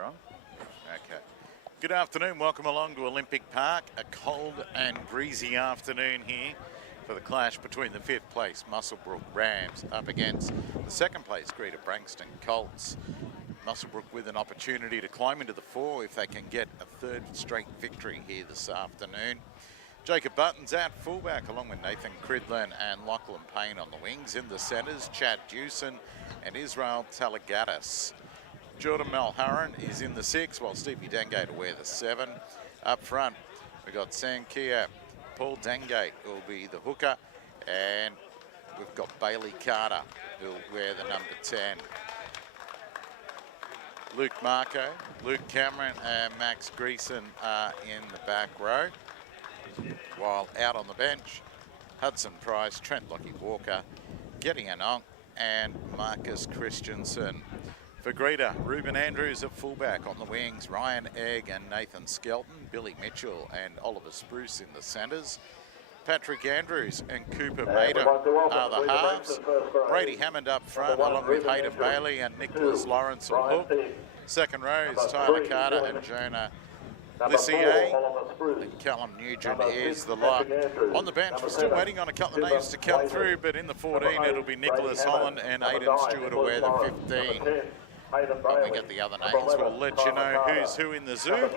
we're on. Okay. Good afternoon. Welcome along to Olympic Park. A cold and breezy afternoon here for the clash between the 5th place Muswellbrook Rams up against the 2nd place Greta Branxton Colts. Muswellbrook with an opportunity to climb into the 4 if they can get a 3rd straight victory here this afternoon. Jacob Button's at fullback along with Nathan Cridlin and Lachlan Payne on the wings. In the centres, Chad Dewson and Israel Talagatis. Jordan Mulherron is in the 6 while Stevie Dengate will wear the 7. Up front, we've got Sam Kia, Paul Dengate will be the hooker, and we've got Bailey Carter who'll wear the number 10. Luke Marco, Luke Cameron and Max Greason are in the back row. While out on the bench, Hudson Price, Trent Lockie Walker, Getty Anong and Marcus Christensen. For Greta, Ruben Andrews at fullback. On the wings, Ryan Egg and Nathan Skelton, Billy Mitchell and Oliver Spruce in the centres. Patrick Andrews and Cooper Mader are the halves. Brady Hammond up front along with Hayden Bailey and Nicholas Lawrence on hook. Second row is Tyler Carter and Jonah Lissier, and Callum Nugent is the lock. On the bench, we're still waiting on a couple of names to come through, but in the 14, it'll be Nicholas Holland and Aidan Stewart will wear the 15. When we get the other names, we'll let you know who's who in the zoo.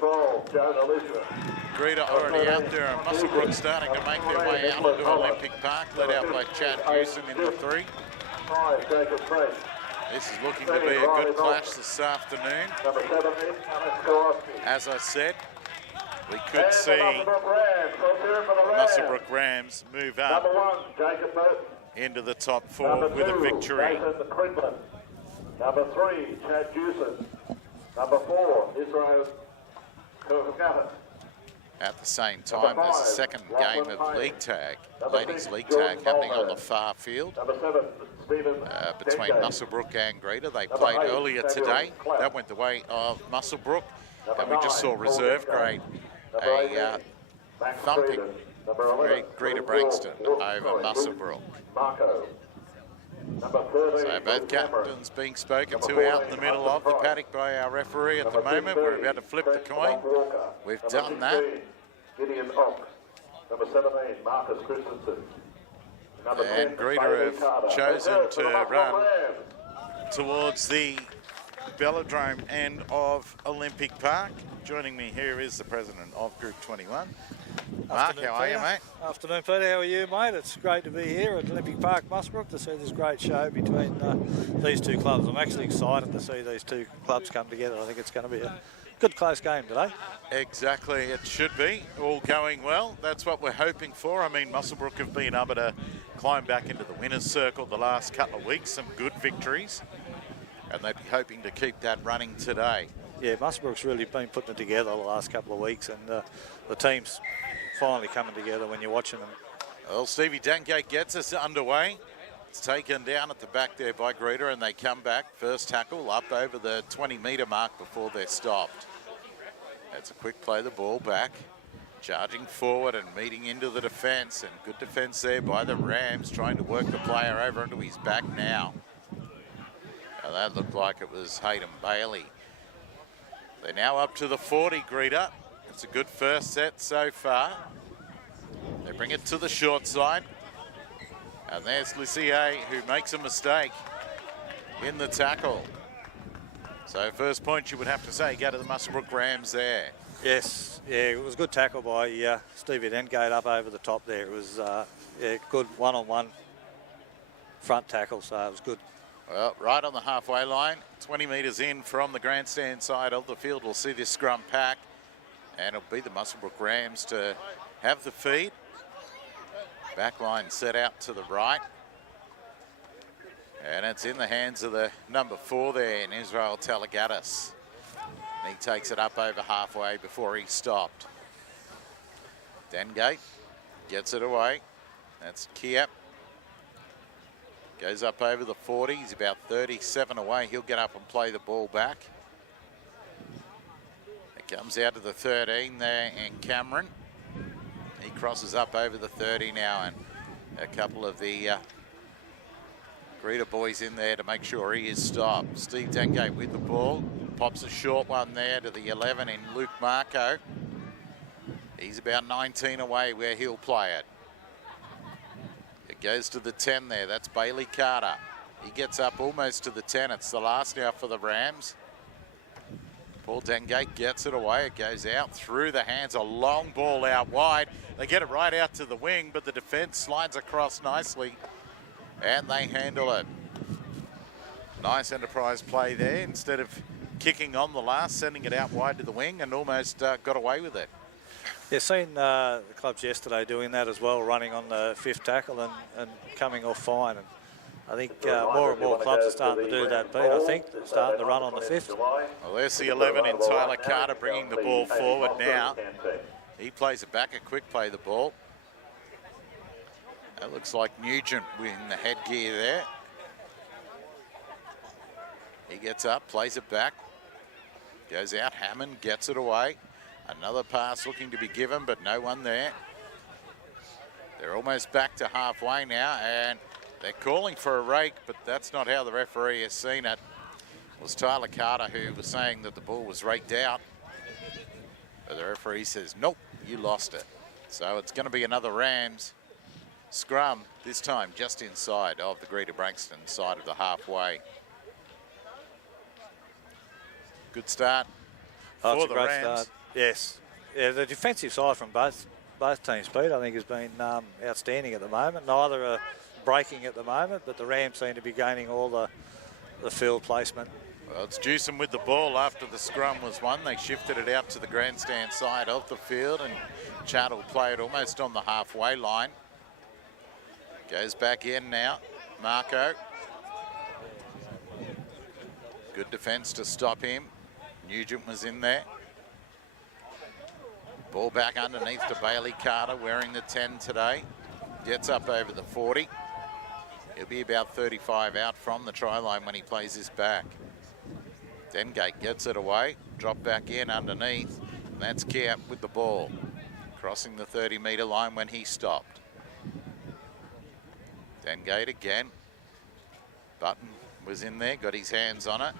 Greta already out there, and Muswellbrook starting to make their way out into Olympic Park, led out by Chad Hewson in the 3. This is looking to be a good clash this afternoon. As I said, we could see Muswellbrook Rams move up into the top 4 with a victory. Number 3, Chad Dewson. Number 4, Israel Kurgatis. At the same time, there's a second game of league tag, ladies league tag, happening on the far field between Muswellbrook and Greta. They played earlier today. That went the way of Muswellbrook, and we just saw reserve grade a thumping Greta Branxton over Muswellbrook. So both captains being spoken to out in the middle of the paddock by our referee at the moment. We're about to flip the coin. We've done that. And Greta have chosen to run towards the velodrome end of Olympic Park. Joining me here is the president of Group 21. Mark, how are you, mate? Afternoon, Peter. How are you, mate? It's great to be here at Olympic Park, Muswellbrook, to see this great show between these two clubs. I'm actually excited to see these two clubs come together. I think it's going to be a good, close game today. Exactly, it should be. All going well. That's what we're hoping for. I mean, Muswellbrook have been able to climb back into the winner's circle the last couple of weeks, some good victories, and they'd be hoping to keep that running today. Yeah, Muswellbrook's really been putting it together the last couple of weeks, and the team's finally coming together when you're watching them. Well, Stevie Dengate gets us underway. It's taken down at the back there by Greta, and they come back. First tackle up over the 20-metre mark before they're stopped. That's a quick play, the ball back. Charging forward and meeting into the defence, and good defence there by the Rams, trying to work the player over into his back now. Now that looked like it was Hayden Bailey. They're now up to the 40, Greta. It's a good first set so far. They bring it to the short side. And there's Lissier, who makes a mistake in the tackle. So first point, you would have to say, go to the Muswellbrook Rams there. Yes, yeah, it was a good tackle by Stevie Dengate up over the top there. It was good one-on-one front tackle, so it was good. Well, right on the halfway line, 20 metres in from the grandstand side of the field. We'll see this scrum pack, and it'll be the Muswellbrook Rams to have the feed. Back line set out to the right. And it's in the hands of the number 4 there in Israel Talagatis. And he takes it up over halfway before he stopped. Dengate gets it away. That's Kiep. Goes up over the 40. He's about 37 away. He'll get up and play the ball back. It comes out to the 13 there in Cameron. He crosses up over the 30 now, and a couple of the Greta boys in there to make sure he is stopped. Steve Dengate with the ball. Pops a short one there to the 11 in Luke Marco. He's about 19 away where he'll play it. It goes to the 10 there. That's Bailey Carter. He gets up almost to the 10. It's the last now for the Rams. Paul Dengate gets it away. It goes out through the hands. A long ball out wide. They get it right out to the wing, but the defence slides across nicely, and they handle it. Nice enterprise play there. Instead of kicking on the last, sending it out wide to the wing, and almost got away with it. Yeah, seen the clubs yesterday doing that as well, running on the 5th tackle and coming off fine. And I think more and more clubs are starting to do that, Pete. I think starting to run on the 5th. Well, there's the 11 in Tyler Carter bringing the ball forward now. He plays it back, a quick play the ball. That looks like Nugent in the headgear there. He gets up, plays it back. Goes out, Hammond gets it away. Another pass looking to be given, but no one there. They're almost back to halfway now, and they're calling for a rake, but that's not how the referee has seen it. It was Tyler Carter who was saying that the ball was raked out. But the referee says, nope, you lost it. So it's going to be another Rams scrum, this time just inside of the Greta Branxton side of the halfway. Good start for the Rams. Start. Yes. Yeah, the defensive side from both teams, Pete, I think has been outstanding at the moment. Neither are breaking at the moment, but the Rams seem to be gaining all the field placement. Well, it's Jewson with the ball after the scrum was won. They shifted it out to the grandstand side of the field, and Chad will play it almost on the halfway line. Goes back in now, Marco. Good defence to stop him. Nugent was in there. Ball back underneath to Bailey Carter, wearing the 10 today. Gets up over the 40. He'll be about 35 out from the try line when he plays this back. Dengate gets it away, drop back in underneath, and that's Camp with the ball. Crossing the 30-metre line when he stopped. Dengate again. Button was in there, got his hands on it.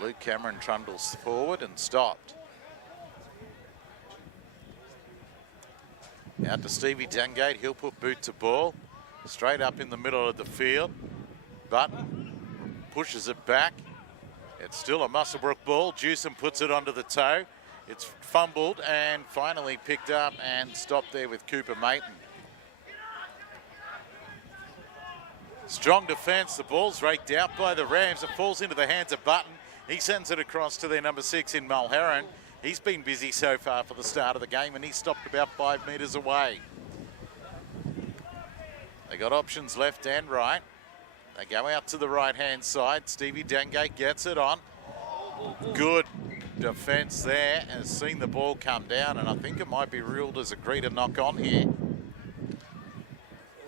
Luke Cameron trundles forward and stopped. Out to Stevie Dengate, he'll put boot to ball. Straight up in the middle of the field. Button pushes it back. It's still a Muswellbrook ball. Jewson puts it onto the toe. It's fumbled and finally picked up and stopped there with Cooper Maton. Strong defence. The ball's raked out by the Rams. It falls into the hands of Button. He sends it across to their number 6 in Mulherron. He's been busy so far for the start of the game, and he stopped about 5 metres away. They got options left and right. They go out to the right-hand side. Stevie Dengate gets it on. Good defence there, and has seen the ball come down, and I think it might be ruled as a Greta knock on here.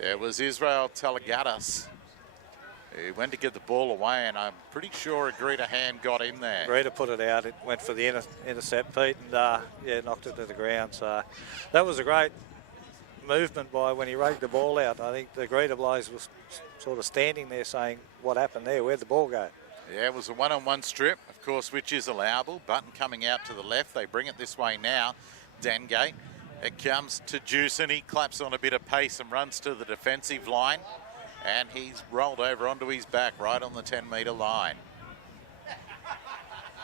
It was Israel Talagatas who went to get the ball away, and I'm pretty sure a Greta hand got in there. Greta put it out. It went for the intercept, Pete, and yeah, knocked it to the ground. So that was a great movement by when he raked the ball out. I think the Greta Blaze was sort of standing there saying, what happened there? Where'd the ball go? Yeah, it was a one-on-one strip, of course, which is allowable. Button coming out to the left. They bring it this way now. Dengate. It comes to Jewson. He claps on a bit of pace and runs to the defensive line. And he's rolled over onto his back right on the 10-metre line.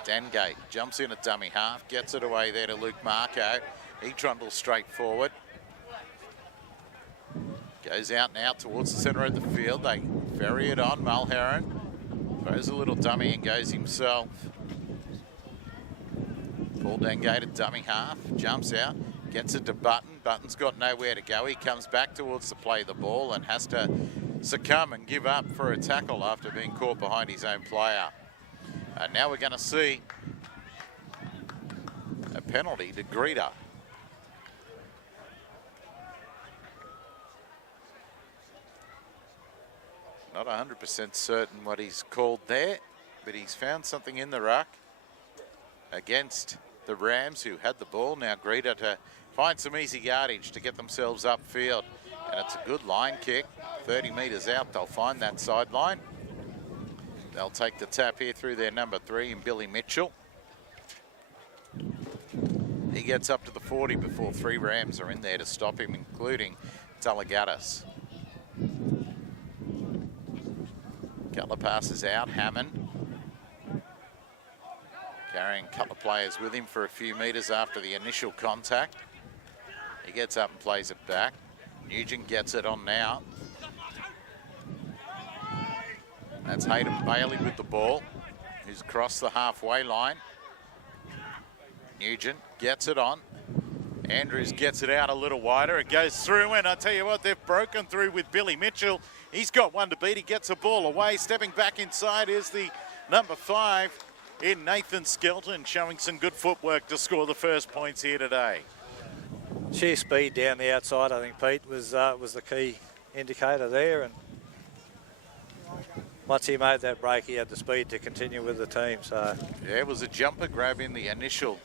Dengate jumps in at dummy half, gets it away there to Luke Marco. He trundles straight forward. Goes out now towards the centre of the field. They ferry it on. Mulherron throws a little dummy and goes himself. Paul Dengate at dummy half, jumps out, gets it to Button. Button's got nowhere to go. He comes back towards the play the ball and has to succumb and give up for a tackle after being caught behind his own player. And now we're going to see a penalty to Greta. Not 100% certain what he's called there, but he's found something in the ruck against the Rams, who had the ball. Now Greta to find some easy yardage to get themselves upfield. And it's a good line kick 30 metres out, they'll find that sideline. They'll take the tap here through their number 3 in Billy Mitchell. He gets up to the 40 before 3 Rams are in there to stop him, including Talagatis. Cutler passes out, Hammond. Carrying a couple of players with him for a few metres after the initial contact. He gets up and plays it back. Nugent gets it on now. That's Hayden Bailey with the ball, who's crossed the halfway line. Nugent gets it on. Andrews gets it out a little wider. It goes through, and I tell you what, they've broken through with Billy Mitchell. He's got one to beat. He gets a ball away. Stepping back inside is the number 5 in Nathan Skelton, showing some good footwork to score the first points here today. Sheer speed down the outside, I think, Pete, was the key indicator there. And once he made that break, he had the speed to continue with the team. So yeah, it was a jumper grab in the initial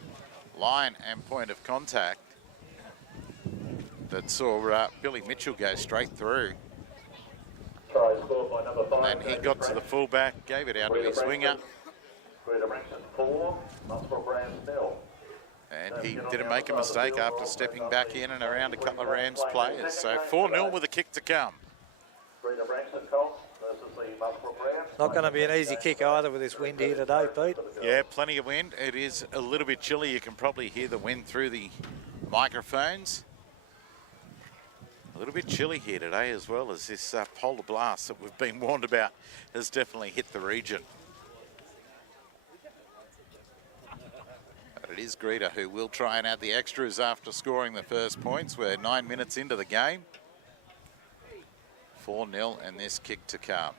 line and point of contact that saw Billy Mitchell go straight through. Try scored by number 5. And he got to the fullback, gave it out to his winger. Greta Branxton 4, Muswellbrook Rams 0. And he didn't make a mistake after stepping back in and around a couple of Rams players. So 4-0 with a kick to come. Greta Branxton Colts versus the Muswellbrook Rams. not going to be an easy kick either with this wind here today, Pete. Yeah, plenty of wind. It is a little bit chilly. You can probably hear the wind through the microphones. A little bit chilly here today, as well as this polar blast that we've been warned about has definitely hit the region. But it is Greta who will try and add the extras after scoring the first points. We're 9 minutes into the game. 4-0 and this kick to come.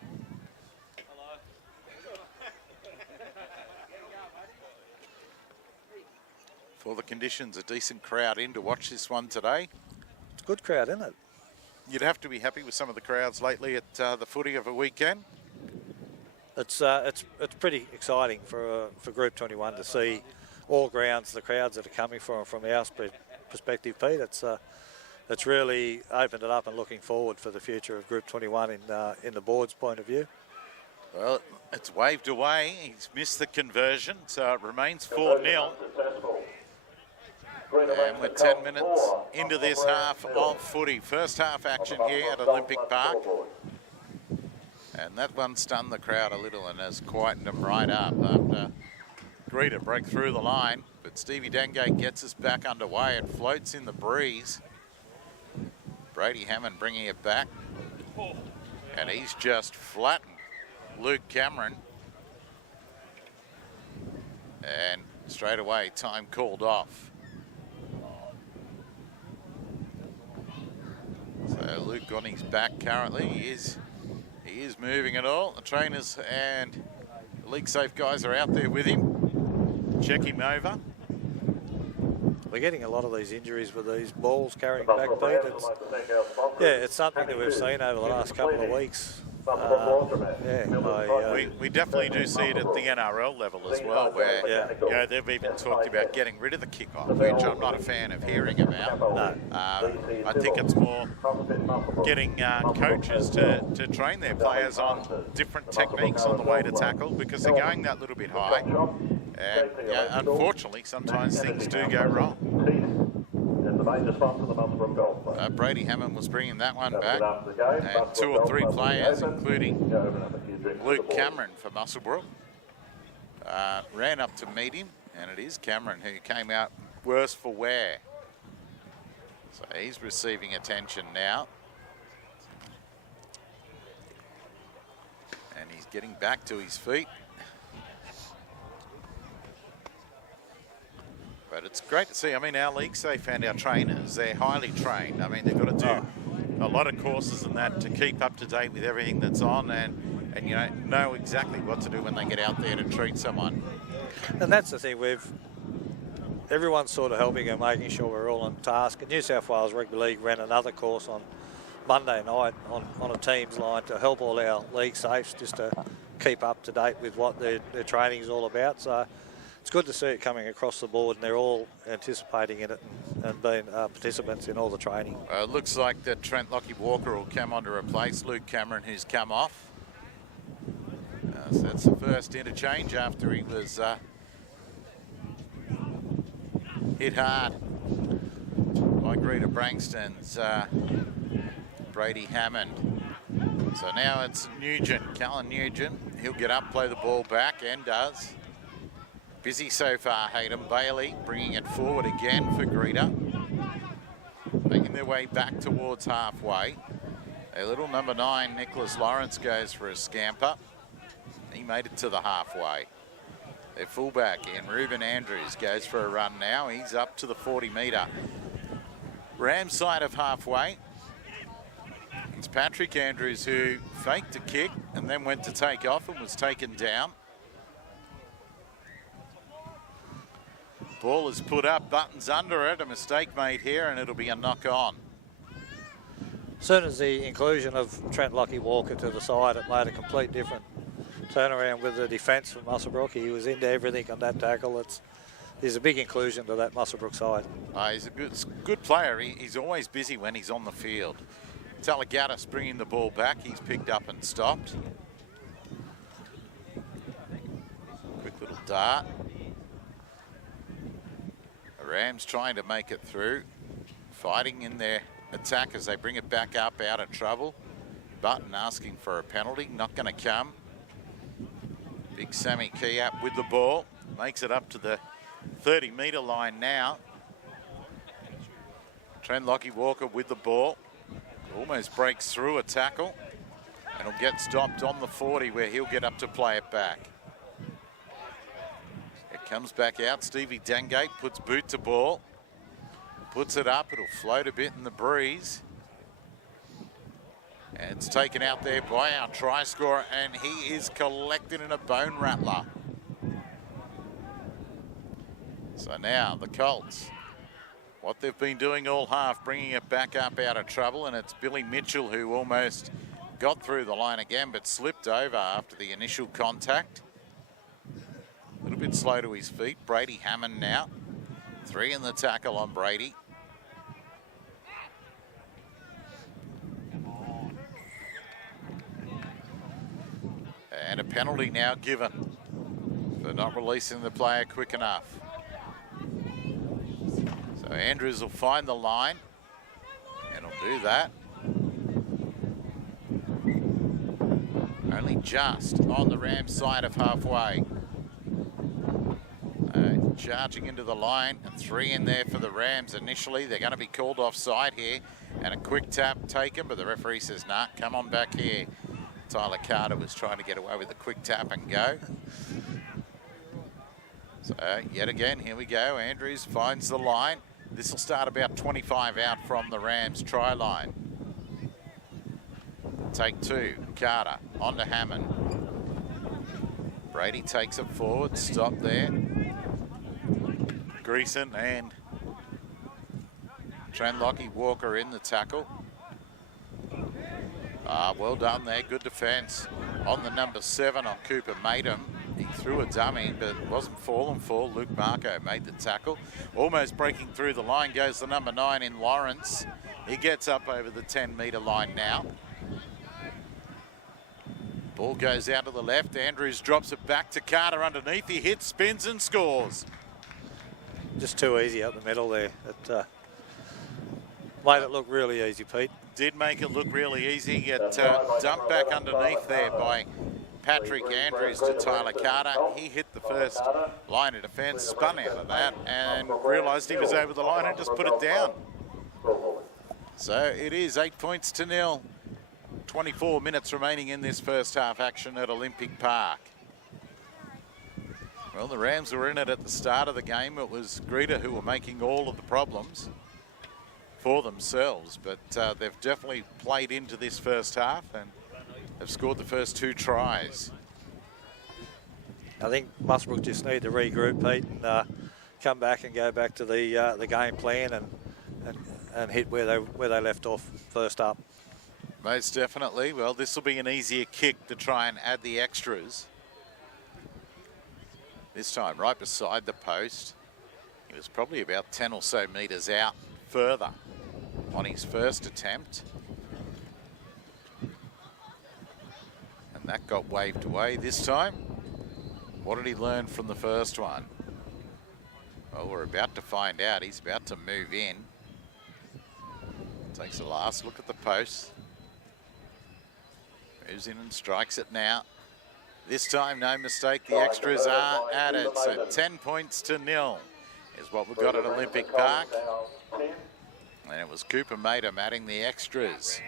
For the conditions, a decent crowd in to watch this one today. It's a good crowd, isn't it? You'd have to be happy with some of the crowds lately at the footy of a weekend. It's pretty exciting for Group 21 to see all grounds, the crowds that are coming from our perspective, Pete. It's really opened it up and looking forward for the future of Group 21 in the board's point of view. Well, it's waved away. He's missed the conversion, so it remains 4-0. And we're 10 minutes into this half of footy. First half action here at Olympic Park. And that one stunned the crowd a little and has quietened them right up after Greta broke through the line. But Stevie Dengate gets us back underway. It floats in the breeze. Brady Hammond bringing it back. And he's just flattened Luke Cameron. And straight away, time called off. So Luke on his back currently. He is moving it all. The trainers and the league safe guys are out there with him. Check him over. We're getting a lot of these injuries with these balls carrying back, Pete. It's something that we've seen over the last couple of weeks. We definitely do see it at the NRL level as well, where you know, they've even talked about getting rid of the kickoff, which I'm not a fan of hearing about. No. I think it's more getting coaches to train their players on different techniques on the way to tackle, because they're going that little bit high. And unfortunately, sometimes things do go wrong. Brady Hammond was bringing that one back, and 2 or 3 players, including Luke Cameron for Muswellbrook, ran up to meet him, and it is Cameron who came out worse for wear. So he's receiving attention now. And he's getting back to his feet. But it's great to see. I mean, our league safe and our trainers, they're highly trained. I mean, they've got to do a lot of courses and that to keep up to date with everything that's on, and you know exactly what to do when they get out there to treat someone. And that's the thing, everyone's sort of helping and making sure we're all on task. And New South Wales Rugby League ran another course on Monday night on a team's line to help all our league safes just to keep up to date with what their training is all about. So it's good to see it coming across the board, and they're all anticipating in it and being participants in all the training. It looks like that Trent Lockyer-Walker will come on to replace Luke Cameron, who's come off. So that's the first interchange after he was hit hard by Greta Branxton's Brady Hammond. So now it's Nugent, Callan Nugent. He'll get up, play the ball back, and does. Busy so far, Hayden. Bailey bringing it forward again for Greta. Making their way back towards halfway. A little number 9, Nicholas Lawrence, goes for a scamper. He made it to the halfway. Their fullback in Ruben Andrews goes for a run now. He's up to the 40-metre. Rams side of halfway. It's Patrick Andrews who faked a kick and then went to take off and was taken down. Ball is put up, Buttons under it. A mistake made here and it'll be a knock on. As soon as the inclusion of Trent Lockyer-Walker to the side, it made a complete different turnaround with the defence from Muswellbrook. He was into everything on that tackle. There's a big inclusion to that Muswellbrook side. He's a good player. He's always busy when he's on the field. Talagatis bringing the ball back. He's picked up and stopped. Quick little dart. The Rams trying to make it through. Fighting in their attack as they bring it back up out of trouble. Button asking for a penalty. Not going to come. Big Sammy Kiap with the ball. Makes it up to the 30-metre line now. Trent Lockyer-Walker with the ball. Almost breaks through a tackle. And he'll get stopped on the 40 where he'll get up to play it back. It comes back out. Stevie Dengate puts boot to ball. Puts it up. It'll float a bit in the breeze. And it's taken out there by our try scorer, and he is collected in a bone rattler. So now the Colts, what they've been doing all half, bringing it back up out of trouble, and it's Billy Mitchell who almost got through the line again but slipped over after the initial contact. A little bit slow to his feet. Brady Hammond now. 3 in the tackle on Brady. And a penalty now given for not releasing the player quick enough. So Andrews will find the line and he'll do that. Only just on the Rams side of halfway. Charging into the line, and 3 in there for the Rams initially. They're going to be called offside here, and a quick tap taken, but the referee says, nah, come on back here. Tyler Carter was trying to get away with a quick tap and go. So yet again, here we go. Andrews finds the line. This will start about 25 out from the Rams try line. Take 2, Carter on to Hammond. Brady takes it forward, stop there. Greason and Trent Lockyer-Walker in the tackle. Well done there, good defence on the number 7 on Cooper Matum. He threw a dummy, but it wasn't fallen for. Luke Marco made the tackle. Almost breaking through the line goes the number 9 in Lawrence. He gets up over the 10-metre line now. Ball goes out to the left. Andrews drops it back to Carter underneath. He hits, spins and scores. Just too easy up the middle there. It made it look really easy, Pete. Did make it look really easy. Get dumped back underneath there by Patrick Andrews to Tyler Carter. He hit the first line of defence, spun out of that and realised he was over the line and just put it down. So it is 8 points to 0. 24 minutes remaining in this first half action at Olympic Park. Well, the Rams were in it at the start of the game. It was Greta who were making all of the problems for themselves, but they've definitely played into this first half and have scored the first 2 tries. I think Muswellbrook just need to regroup, Pete, and come back and go back to the game plan and hit where they left off first up. Most definitely. Well, this will be an easier kick to try and add the extras. This time right beside the post. He was probably about 10 or so metres out further on his first attempt. And that got waved away this time. What did he learn from the first one? Well, we're about to find out. He's about to move in. Takes a last look at the post. Moves in and strikes it now. This time, no mistake, the extras are added. So 10 points to 0 is what we've got at Olympic Park. And it was Cooper Matum adding the extras.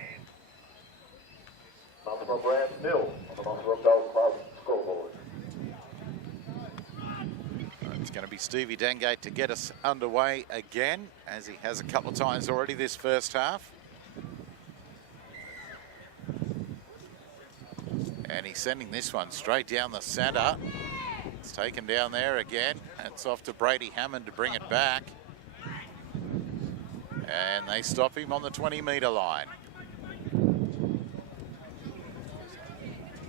Muswellbrook Rams 0 on the Muswellbrook Golf Club scoreboard. It's going to be Stevie Dengate to get us underway again, as he has a couple of times already this first half. And he's sending this one straight down the centre. It's taken down there again. It's off to Brady Hammond to bring it back. And they stop him on the 20-metre line.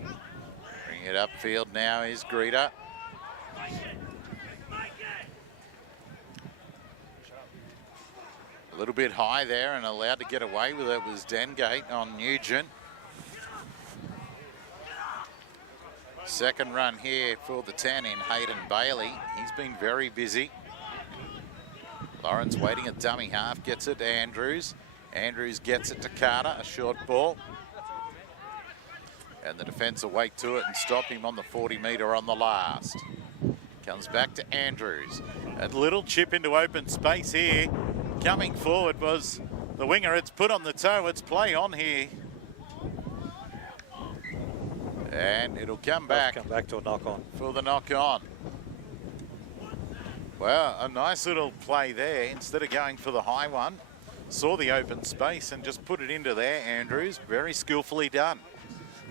Bring it upfield now is Greta. A little bit high there and allowed to get away with it was Dengate on Nugent. Second run here for the 10 in Hayden Bailey. He's been very busy. Lawrence waiting at dummy half, gets it to Andrews. Andrews gets it to Carter, a short ball. And the defence will wait to it and stop him on the 40-metre on the last. Comes back to Andrews. A little chip into open space here. Coming forward was the winger. It's put on the toe. It's play on here. And it'll come back. Come back to a knock on. For the knock on. Well, a nice little play there. Instead of going for the high one, saw the open space and just put it into there, Andrews. Very skillfully done.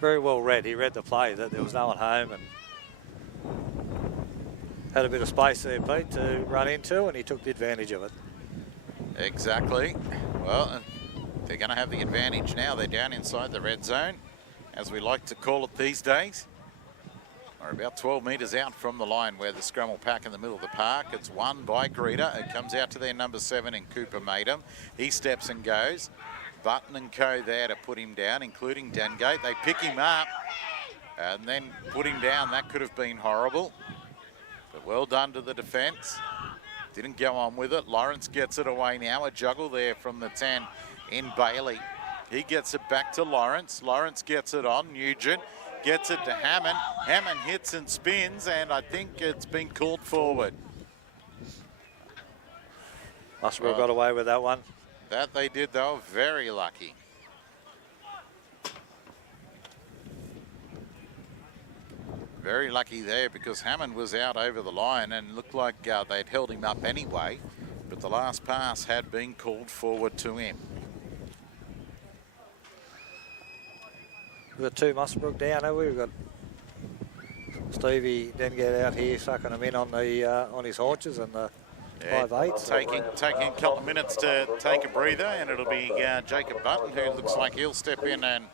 Very well read. He read the play that there was no one home and had a bit of space there, Pete, to run into, and he took the advantage of it. Exactly. Well, they're going to have the advantage now. They're down inside the red zone, as we like to call it these days. We're about 12 metres out from the line where the scrum will pack in the middle of the park. It's won by Greta. It comes out to their number 7 in Cooper Matum. He steps and goes. Button and co there to put him down, including Dengate. They pick him up and then put him down. That could have been horrible. But well done to the defence. Didn't go on with it. Lawrence gets it away now. A juggle there from the 10 in Bailey. He gets it back to Lawrence. Lawrence gets it on. Nugent gets it to Hammond. Hammond hits and spins, and I think it's been called forward. Muswellbrook got away with that one. That they did, though. Very lucky. Very lucky there because Hammond was out over the line and looked like they'd held him up anyway, but the last pass had been called forward to him. We've got 2 Muswellbrook down, have we? We've got Stevie Dengate out here sucking them in on the on his haunches and the 5/8. Taking a couple of minutes to take a breather, and it'll be Jacob Button, who looks like he'll step in and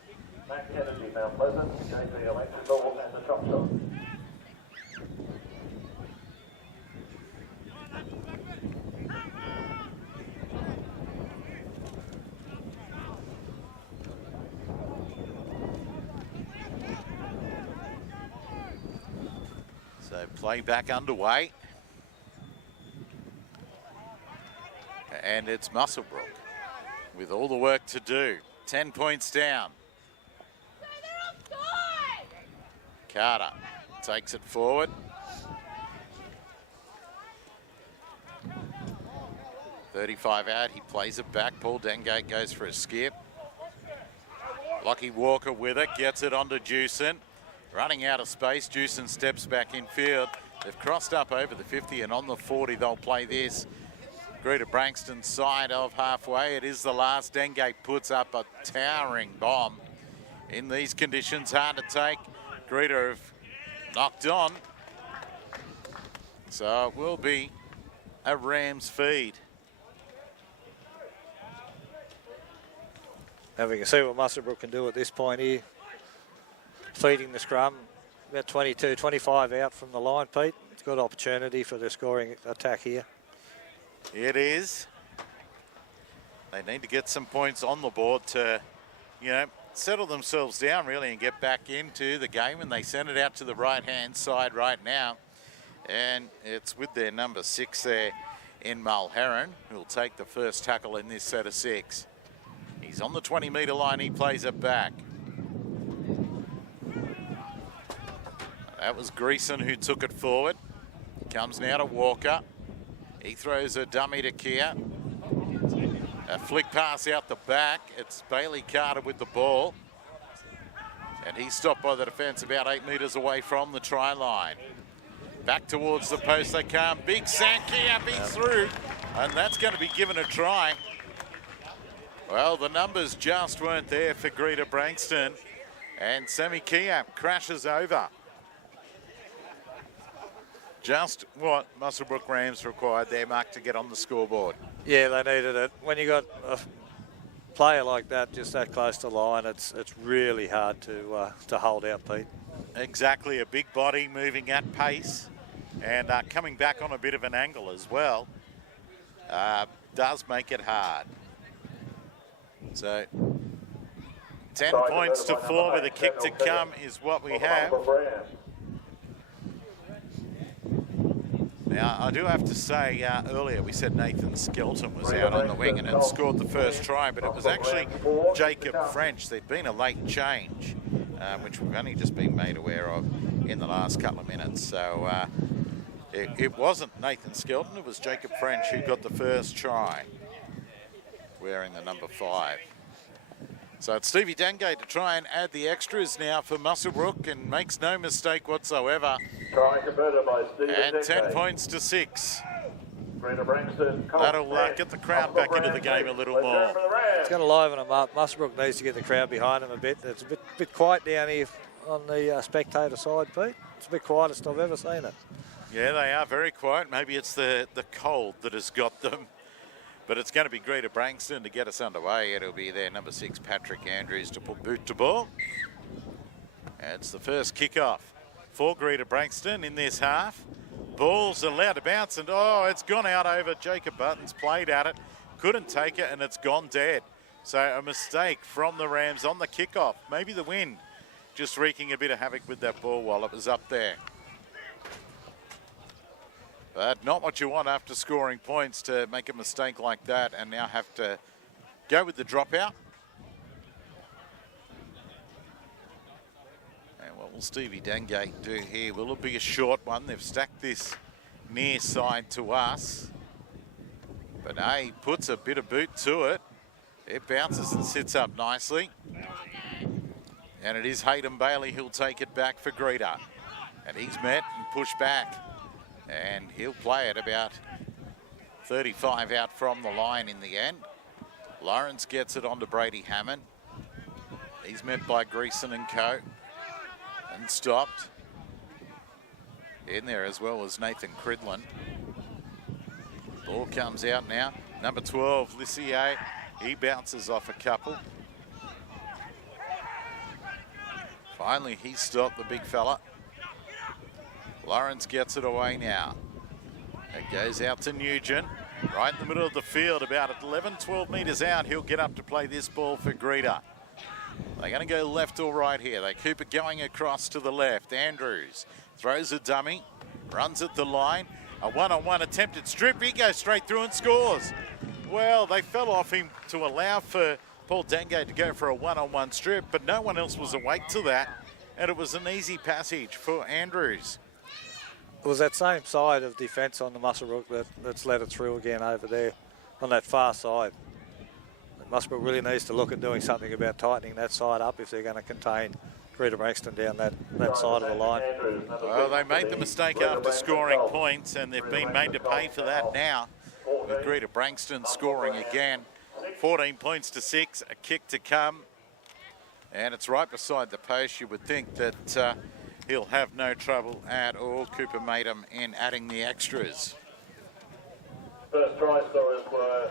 Matt Kennedy, Mount Pleasant, JP Electrical and the Chop Shop. so play back underway. And it's Muswellbrook with all the work to do. 10 points down. Carter takes it forward. 35 out, he plays it back. Paul Dengate goes for a skip. Lockie Walker with it, gets it onto Jewson. Running out of space, Jewson steps back in field. They've crossed up over the 50 and on the 40 they'll play this. Greta Branxton's side of halfway. It is the last. Dengate puts up a towering bomb. In these conditions, hard to take. Greta have knocked on. So it will be a Rams feed. Now we can see what Muswellbrook can do at this point here. Feeding the scrum. About 22, 25 out from the line, Pete. It's a good opportunity for the scoring attack here. It is. They need to get some points on the board to, you know, settle themselves down really and get back into the game, and they send it out to the right-hand side right now. And it's with their number 6 there in Mulherron, who'll take the first tackle in this set of 6. He's on the 20-metre line, he plays it back. That was Greason who took it forward. Comes now to Walker. He throws a dummy to Kia. A flick pass out the back. It's Bailey Carter with the ball. And he's stopped by the defence about 8 metres away from the try line. Back towards the post they come. Big Sankia beats through. And that's going to be given a try. Well, the numbers just weren't there for Greta Branxton. And Sammy Kia crashes over. Just what Muswellbrook Rams required there, Mark, to get on the scoreboard. Yeah, they needed it. When you got a player like that, just that close to line, it's really hard to hold out, Pete. Exactly, a big body moving at pace and coming back on a bit of an angle as well. Does make it hard. So 10 points to 4 with a kick to come is what we have. Now, I do have to say, earlier we said Nathan Skelton was out on the wing and had scored the first try, but it was actually Jacob French. There'd been a late change, which we've only just been made aware of in the last couple of minutes. So it wasn't Nathan Skelton, it was Jacob French who got the first try, wearing the number 5. So it's Stevie Dangate to try and add the extras now for Muswellbrook, and makes no mistake whatsoever. Try converted by Stevie And 10 Dangate. points to 6. Greta Branxton. That'll get the crowd back into the game a little more. It's going to liven them up. Muswellbrook needs to get the crowd behind them a bit. It's a bit quiet down here on the spectator side, Pete. It's a bit quietest I've ever seen it. Yeah, they are very quiet. Maybe it's the cold that has got them. But it's going to be Greta Branxton to get us underway. It'll be their number 6, Patrick Andrews, to put boot to ball. And it's the first kickoff for Greta Branxton in this half. Ball's allowed to bounce, and oh, it's gone out over Jacob Buttons. Played at it, couldn't take it, and it's gone dead. So a mistake from the Rams on the kickoff. Maybe the wind just wreaking a bit of havoc with that ball while it was up there. But not what you want after scoring points, to make a mistake like that and now have to go with the dropout. And what will Stevie Dangate do here? Will it be a short one? They've stacked this near side to us. But no, he puts a bit of boot to it. It bounces and sits up nicely. And it is Hayden Bailey who'll take it back for Greta. And he's met and pushed back. And he'll play it about 35 out from the line in the end. Lawrence gets it onto Brady Hammond. He's met by Greason and co. And stopped. In there as well as Nathan Cridlin. Ball comes out now. Number 12, Lissier. He bounces off a couple. Finally, he stopped, the big fella. Lawrence gets it away now. It goes out to Nugent, right in the middle of the field, about 11, 12 metres out. He'll get up to play this ball for Greta. They're going to go left or right here. They keep it going across to the left. Andrews throws a dummy, runs at the line. A one-on-one attempted strip. He goes straight through and scores. Well, they fell off him to allow for Paul Dangate to go for a one-on-one strip, but no one else was awake to that, and it was an easy passage for Andrews. It was that same side of defence on the Muswellbrook that's let it through again over there on that far side. Muswellbrook really needs to look at doing something about tightening that side up if they're going to contain Greta Branxton down that side of the line. Well, they made the mistake after scoring points, and they've been made to pay for that now, with Greta Branxton scoring again. 14 points to 6, a kick to come. And it's right beside the post. You would think that he'll have no trouble at all, Cooper Matum, in adding the extras. First try scorers were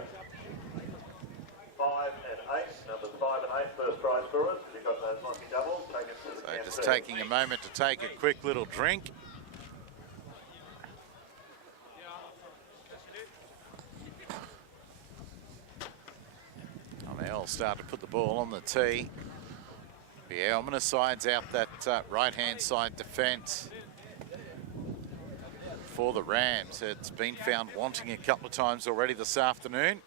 5 and 8. Numbers 5 and 8 first try scorers. You've got those lucky doubles. Take it to the So just taking a moment to take a quick little drink. they'll start to put the ball on the tee. Yeah, ominous sides out that right-hand side defence for the Rams. It's been found wanting a couple of times already this afternoon.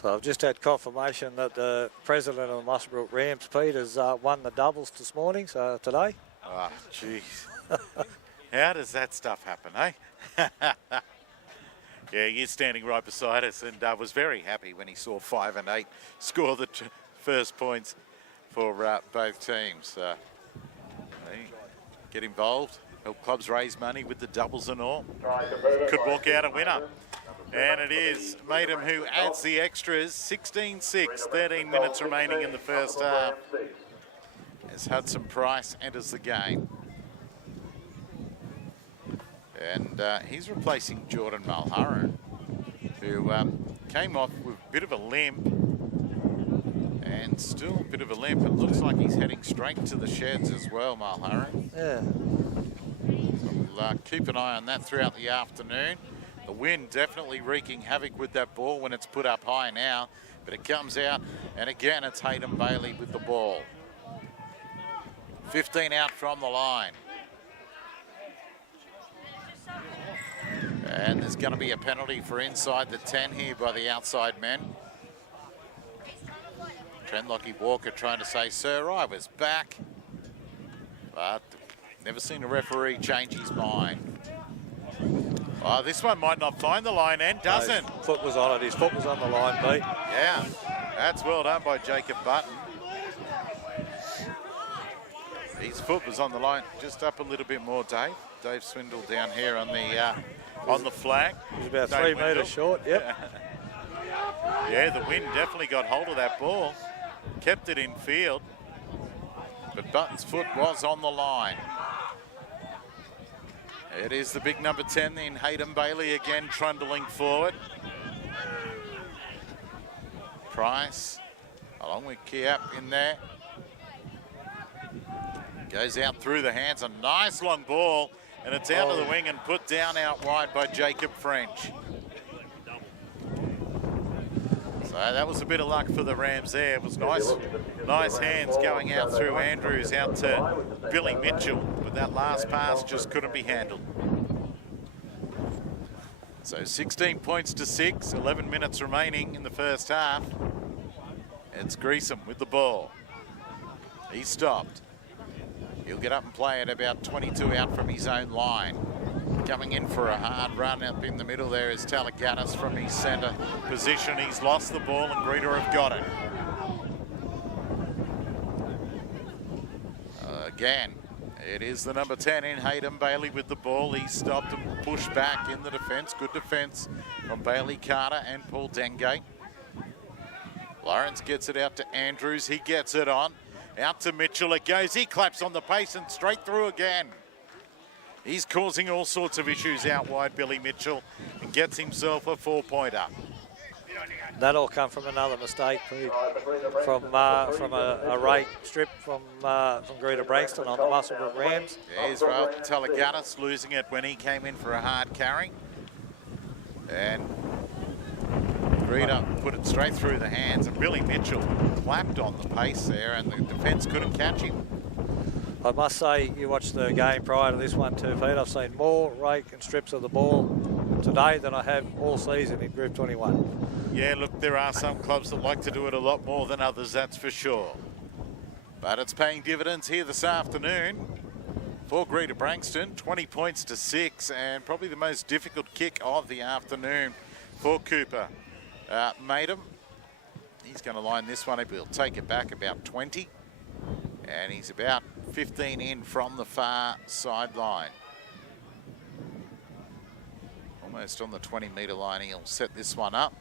So I've just had confirmation that the president of the Muswellbrook Rams, Pete, has won the doubles this morning, so today. Oh, jeez. How does that stuff happen, eh? Yeah, he's standing right beside us and was very happy when he saw 5 and 8 score the first points for both teams. Get involved, help clubs raise money with the doubles and all. Could walk out a winner. And it is Maidham who adds the extras. 16-6, 13 minutes remaining in the first half, as Hudson Price enters the game. And he's replacing Jordan Mulharen, who came off with a bit of a limp. And still a bit of a limp. It looks like he's heading straight to the sheds as well, Mulharen. Yeah. So we'll keep an eye on that throughout the afternoon. The wind definitely wreaking havoc with that ball when it's put up high now, but it comes out, and again it's Hayden Bailey with the ball. 15 out from the line. And there's going to be a penalty for inside the 10 here by the outside men. Trent Lockie-Walker trying to say, sir, I was back. But never seen a referee change his mind. Oh, this one might not find the line and doesn't. His foot was on it. His foot was on the line, Pete. Yeah, that's well done by Jacob Button. His foot was on the line, just up a little bit more, Dave. Dave Swindle down here on the flag. He's about 3 metres short, yep. Yeah, the wind definitely got hold of that ball. Kept it in field. But Button's foot was on the line. It is the big number 10 then, Hayden Bailey again trundling forward. Price, along with Kiap in there. Goes out through the hands, a nice long ball, and it's out of the wing and put down out wide by Jacob French. So that was a bit of luck for the Rams there. It was nice hands going out through Andrews, out to Billy Mitchell, but that last pass just couldn't be handled. So 16 points to 6, 11 minutes remaining in the first half. It's Greason with the ball. He's stopped. He'll get up and play at about 22 out from his own line. Coming in for a hard run up in the middle there is Talaganis from his centre position. He's lost the ball and Greta have got it. Again, it is the number 10 in Hayden Bailey with the ball. He stopped and pushed back in the defence. Good defence from Bailey Carter and Paul Dengate. Lawrence gets it out to Andrews. He gets it on. Out to Mitchell it goes. He claps on the pace and straight through again. He's causing all sorts of issues out wide, Billy Mitchell, and gets himself a 4-pointer. That all come from another mistake from a rake strip from Greta Branxton on the Muswellbrook Rams. Yeah, Israel Talaganis losing it when he came in for a hard carry. And Greta put it straight through the hands, and Billy Mitchell clapped on the pace there, and the defence couldn't catch him. I must say, you watched the game prior to this one too, Pete. I've seen more rake and strips of the ball today than I have all season in Group 21. Yeah, look, there are some clubs that like to do it a lot more than others, that's for sure. But it's paying dividends here this afternoon for Greta Branxton. 20 points to 6, and probably the most difficult kick of the afternoon for Cooper. Maidham, he's going to line this one up. He'll take it back about 20. And he's about 15 in from the far sideline. Almost on the 20-metre line. He'll set this one up.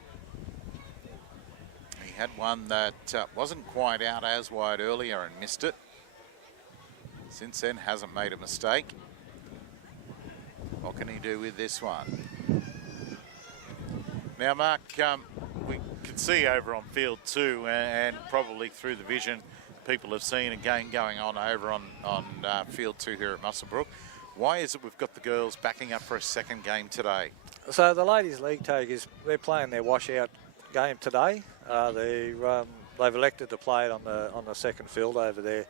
He had one that wasn't quite out as wide earlier and missed it. Since then, hasn't made a mistake. What can he do with this one? Now, Mark, we can see over on field 2 and probably through the vision, people have seen a game going on over on field 2 here at Muswellbrook. Why is it we've got the girls backing up for a second game today? So the Ladies League takers, they're playing their washout game today. They've elected to play it on the second field over there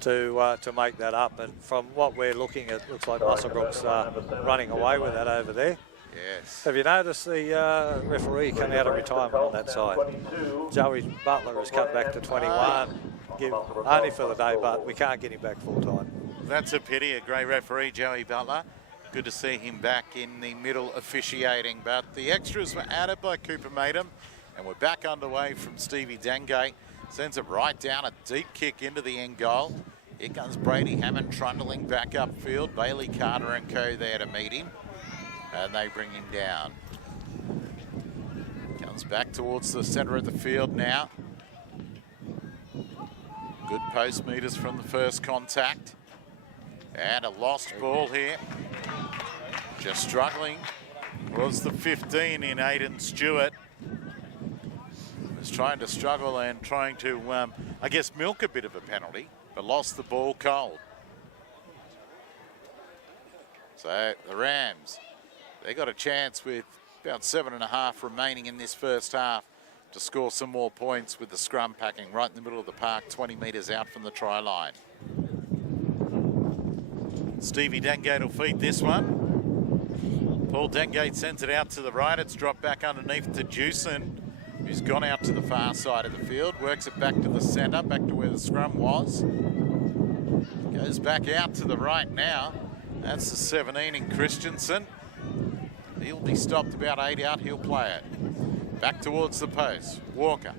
to make that up. And from what we're looking at, looks like Muswellbrook's running away with that over there. Yes. Have you noticed the referee come out of retirement on that side? Joey Butler has come back to 21, only for the day, but we can't get him back full time. That's a pity. A great referee, Joey Butler. Good to see him back in the middle officiating. But the extras were added by Cooper Maidham, and we're back underway from Stevie Dengate. Sends it right down, a deep kick into the end goal. Here comes Brady Hammond trundling back upfield. Bailey Carter and co there to meet him. And they bring him down. Comes back towards the centre of the field now. Good post meters from the first contact. And a lost ball here. Just struggling was the 15 in Aidan Stewart. Was trying to struggle and trying to, I guess, milk a bit of a penalty, but lost the ball cold. So the Rams, they got a chance with about 7.5 remaining in this first half to score some more points with the scrum packing right in the middle of the park, 20 metres out from the try line. Stevie Dengate will feed this one. Paul Dengate sends it out to the right. It's dropped back underneath to Jewson, who's gone out to the far side of the field. Works it back to the centre, back to where the scrum was. Goes back out to the right now. That's the 17 in Christensen. He'll be stopped about 8 out. He'll play it. Back towards the post. Walker.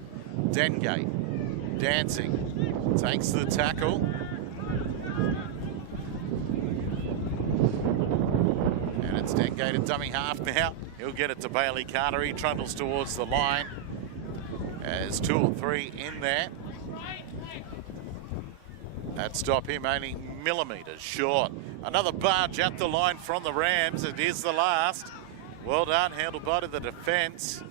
Dengate. Dancing. Takes the tackle. And it's Dengate at dummy half now. He'll get it to Bailey Carter. He trundles towards the line. There's 2 or 3 in there. That stop him only millimetres short. Another barge at the line from the Rams. It is the last. Well done, handled by to the defence.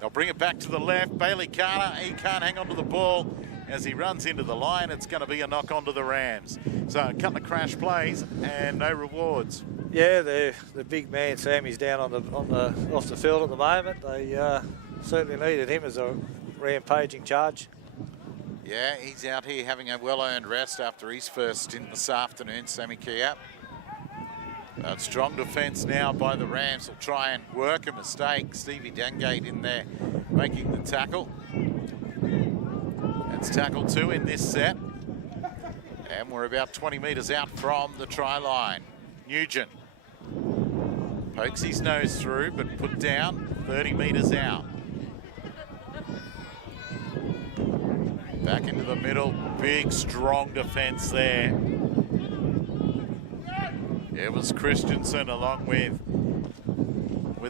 They'll bring it back to the left. Bailey Carter, he can't hang on to the ball as he runs into the line. It's going to be a knock on to the Rams. So a couple of crash plays and no rewards. Yeah, the big man Sammy's down on the off the field at the moment. They certainly needed him as a rampaging charge. Yeah, he's out here having a well-earned rest after his first stint this afternoon, Sammy Kiap. Strong defence now by the Rams. Will try and work a mistake. Stevie Dengate in there making the tackle. It's tackle 2 in this set. And we're about 20 metres out from the try line. Nugent pokes his nose through, but put down 30 metres out. Back into the middle, big, strong defence there. It was Christensen along with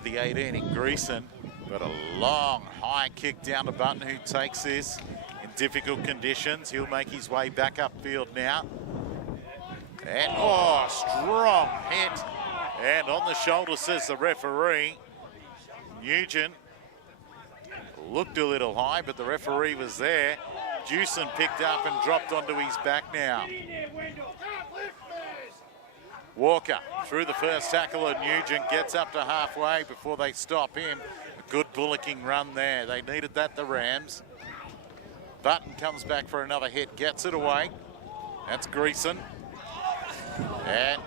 the 18 in Greason, but a long, high kick down to Button, who takes this in difficult conditions. He'll make his way back upfield now. And, oh, strong hit. And on the shoulder, says the referee. Nugent looked a little high, but the referee was there. Jewson picked up and dropped onto his back now. Walker through the first tackle of Nugent, gets up to halfway before they stop him. A good bullocking run there. They needed that, the Rams. Button comes back for another hit, gets it away. That's Greason. And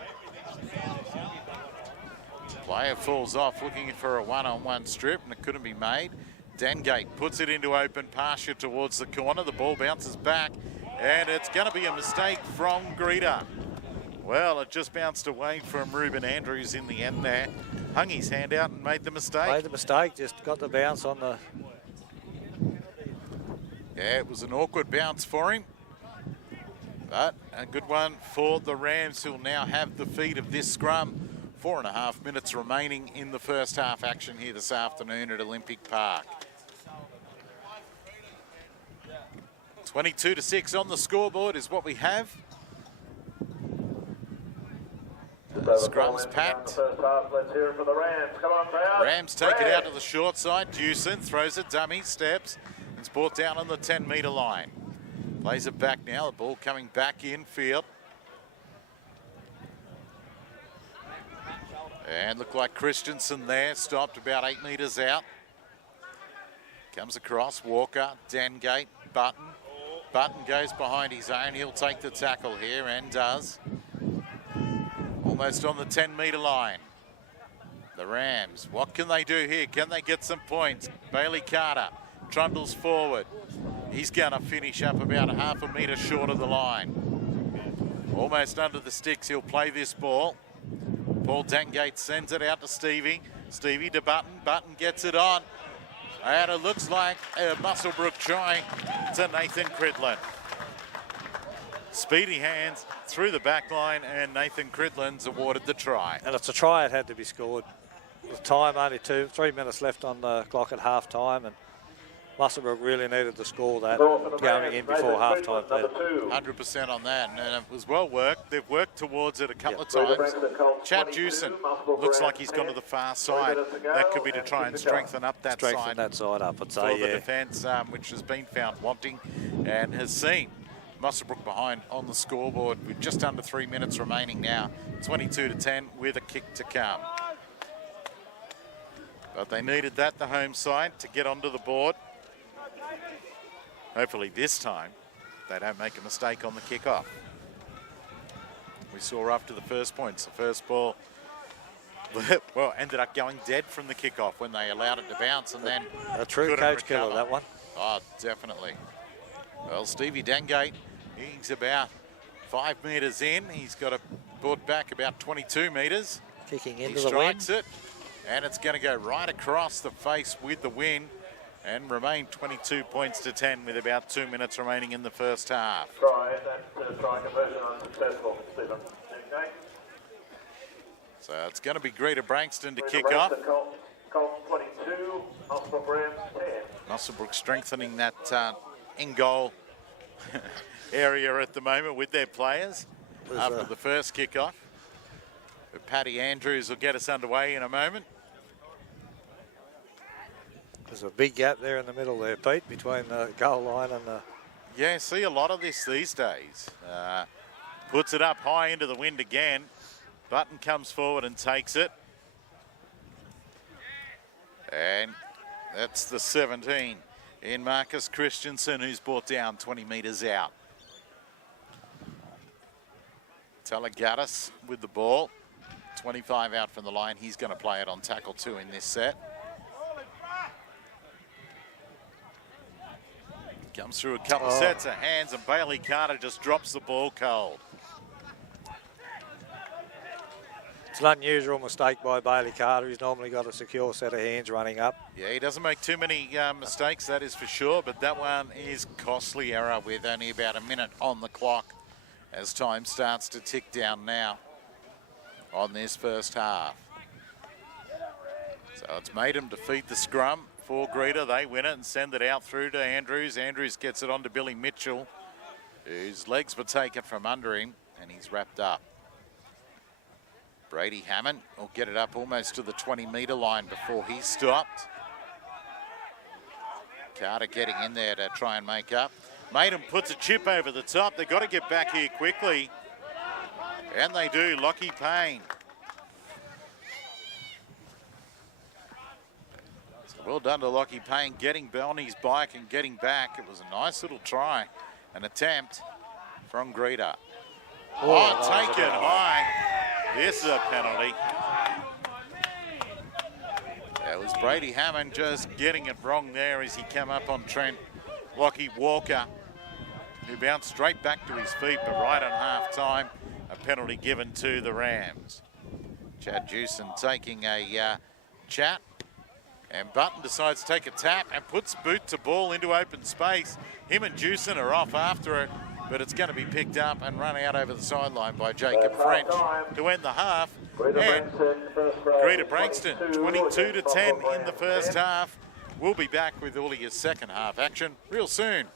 player falls off looking for a one-on-one strip, and it couldn't be made. Dengate puts it into open pasture towards the corner. The ball bounces back, and it's going to be a mistake from Greta. Well, it just bounced away from Ruben Andrews in the end there. Hung his hand out and made the mistake. Made the mistake, just got the bounce on the... Yeah, it was an awkward bounce for him. But a good one for the Rams, who'll now have the feed of this scrum. 4.5 minutes remaining in the first half action here this afternoon at Olympic Park. 22-6 on the scoreboard is what we have. Scrum's packed. Let's hear it for the Rams. Come on, crowd. Rams take it out to the short side. Dewson throws it, dummy, steps. It's brought down on the 10-metre line. Plays it back now. The ball coming back in field. And looked like Christensen there. Stopped about 8 metres out. Comes across, Walker, Dengate, Button. Button goes behind his own. He'll take the tackle here and does. Almost on the 10-metre line. The Rams, what can they do here? Can they get some points? Bailey Carter trundles forward. He's going to finish up about a half a metre short of the line. Almost under the sticks, he'll play this ball. Paul Dengate sends it out to Stevie. Stevie to Button. Button gets it on. And it looks like Muswellbrook trying to Nathan Cridlin. Speedy hands through the back line, and Nathan Cridlin's awarded the try. And it's a try, it had to be scored. With time, only 3 minutes left on the clock at half time, and Muswellbrook really needed to score that going in before half time. 100% on that, and it was well worked. They've worked towards it a couple of times. Chad Jewson looks like he's gone to the far side. That could be to try and strengthen up that side. Strengthen that side up, I'd for say, the defence, which has been found wanting and has seen Muswellbrook behind on the scoreboard with just under 3 minutes remaining now. 22-10 with a kick to come. But they needed that, the home side, to get onto the board. Hopefully this time they don't make a mistake on the kickoff. We saw after the first points, the first ball, well, ended up going dead from the kickoff when they allowed it to bounce, and then a true coach killer, that one. Oh, definitely. Well, Stevie Dengate, he's about 5 metres in. He's got it brought back about 22 metres. Kicking into he the strikes it, and it's going to go right across the face with the wind and remain 22 points to 10 with about 2 minutes remaining in the first half. Try, that try conversion unsuccessful, Stephen. So it's going to be Greta Branxton to kick off. Colton 22, Muswellbrook Rams 10. Muswellbrook strengthening that in-goal area at the moment with their players after the first kickoff. But Paddy Andrews will get us underway in a moment. There's a big gap there in the middle there, Pete, between the goal line and the... Yeah, see a lot of this these days. Puts it up high into the wind again. Button comes forward and takes it. And that's the 17 in Marcus Christensen, who's brought down 20 metres out. Talagatis with the ball. 25 out from the line. He's going to play it on tackle 2 in this set. Comes through a couple sets of hands, and Bailey Carter just drops the ball cold. It's an unusual mistake by Bailey Carter. He's normally got a secure set of hands running up. Yeah, he doesn't make too many mistakes, that is for sure, but that one is costly error with only about a minute on the clock as time starts to tick down now on this first half. So it's made him defeat the scrum for Greta. They win it and send it out through to Andrews. Andrews gets it on to Billy Mitchell, whose legs were taken from under him, and he's wrapped up. Brady Hammond will get it up almost to the 20-metre line before he's stopped. Carter getting in there to try and make up. Maiden puts a chip over the top. They've got to get back here quickly. And they do. Lockie Payne. So well done to Lockie Payne getting on his bike and getting back. It was a nice little try, an attempt from Greta. Oh, taken high. This is a penalty. That was Brady Hammond just getting it wrong there as he came up on Trent Lockie Walker, who bounced straight back to his feet, but right on half time, a penalty given to the Rams. Chad Jewson taking a chat, and Button decides to take a tap and puts boot to ball into open space. Him and Jewson are off after it, but it's going to be picked up and run out over the sideline by Jacob French to end the half. And Greta Branxton, 22-10 in the first half. We'll be back with all of your second half action real soon.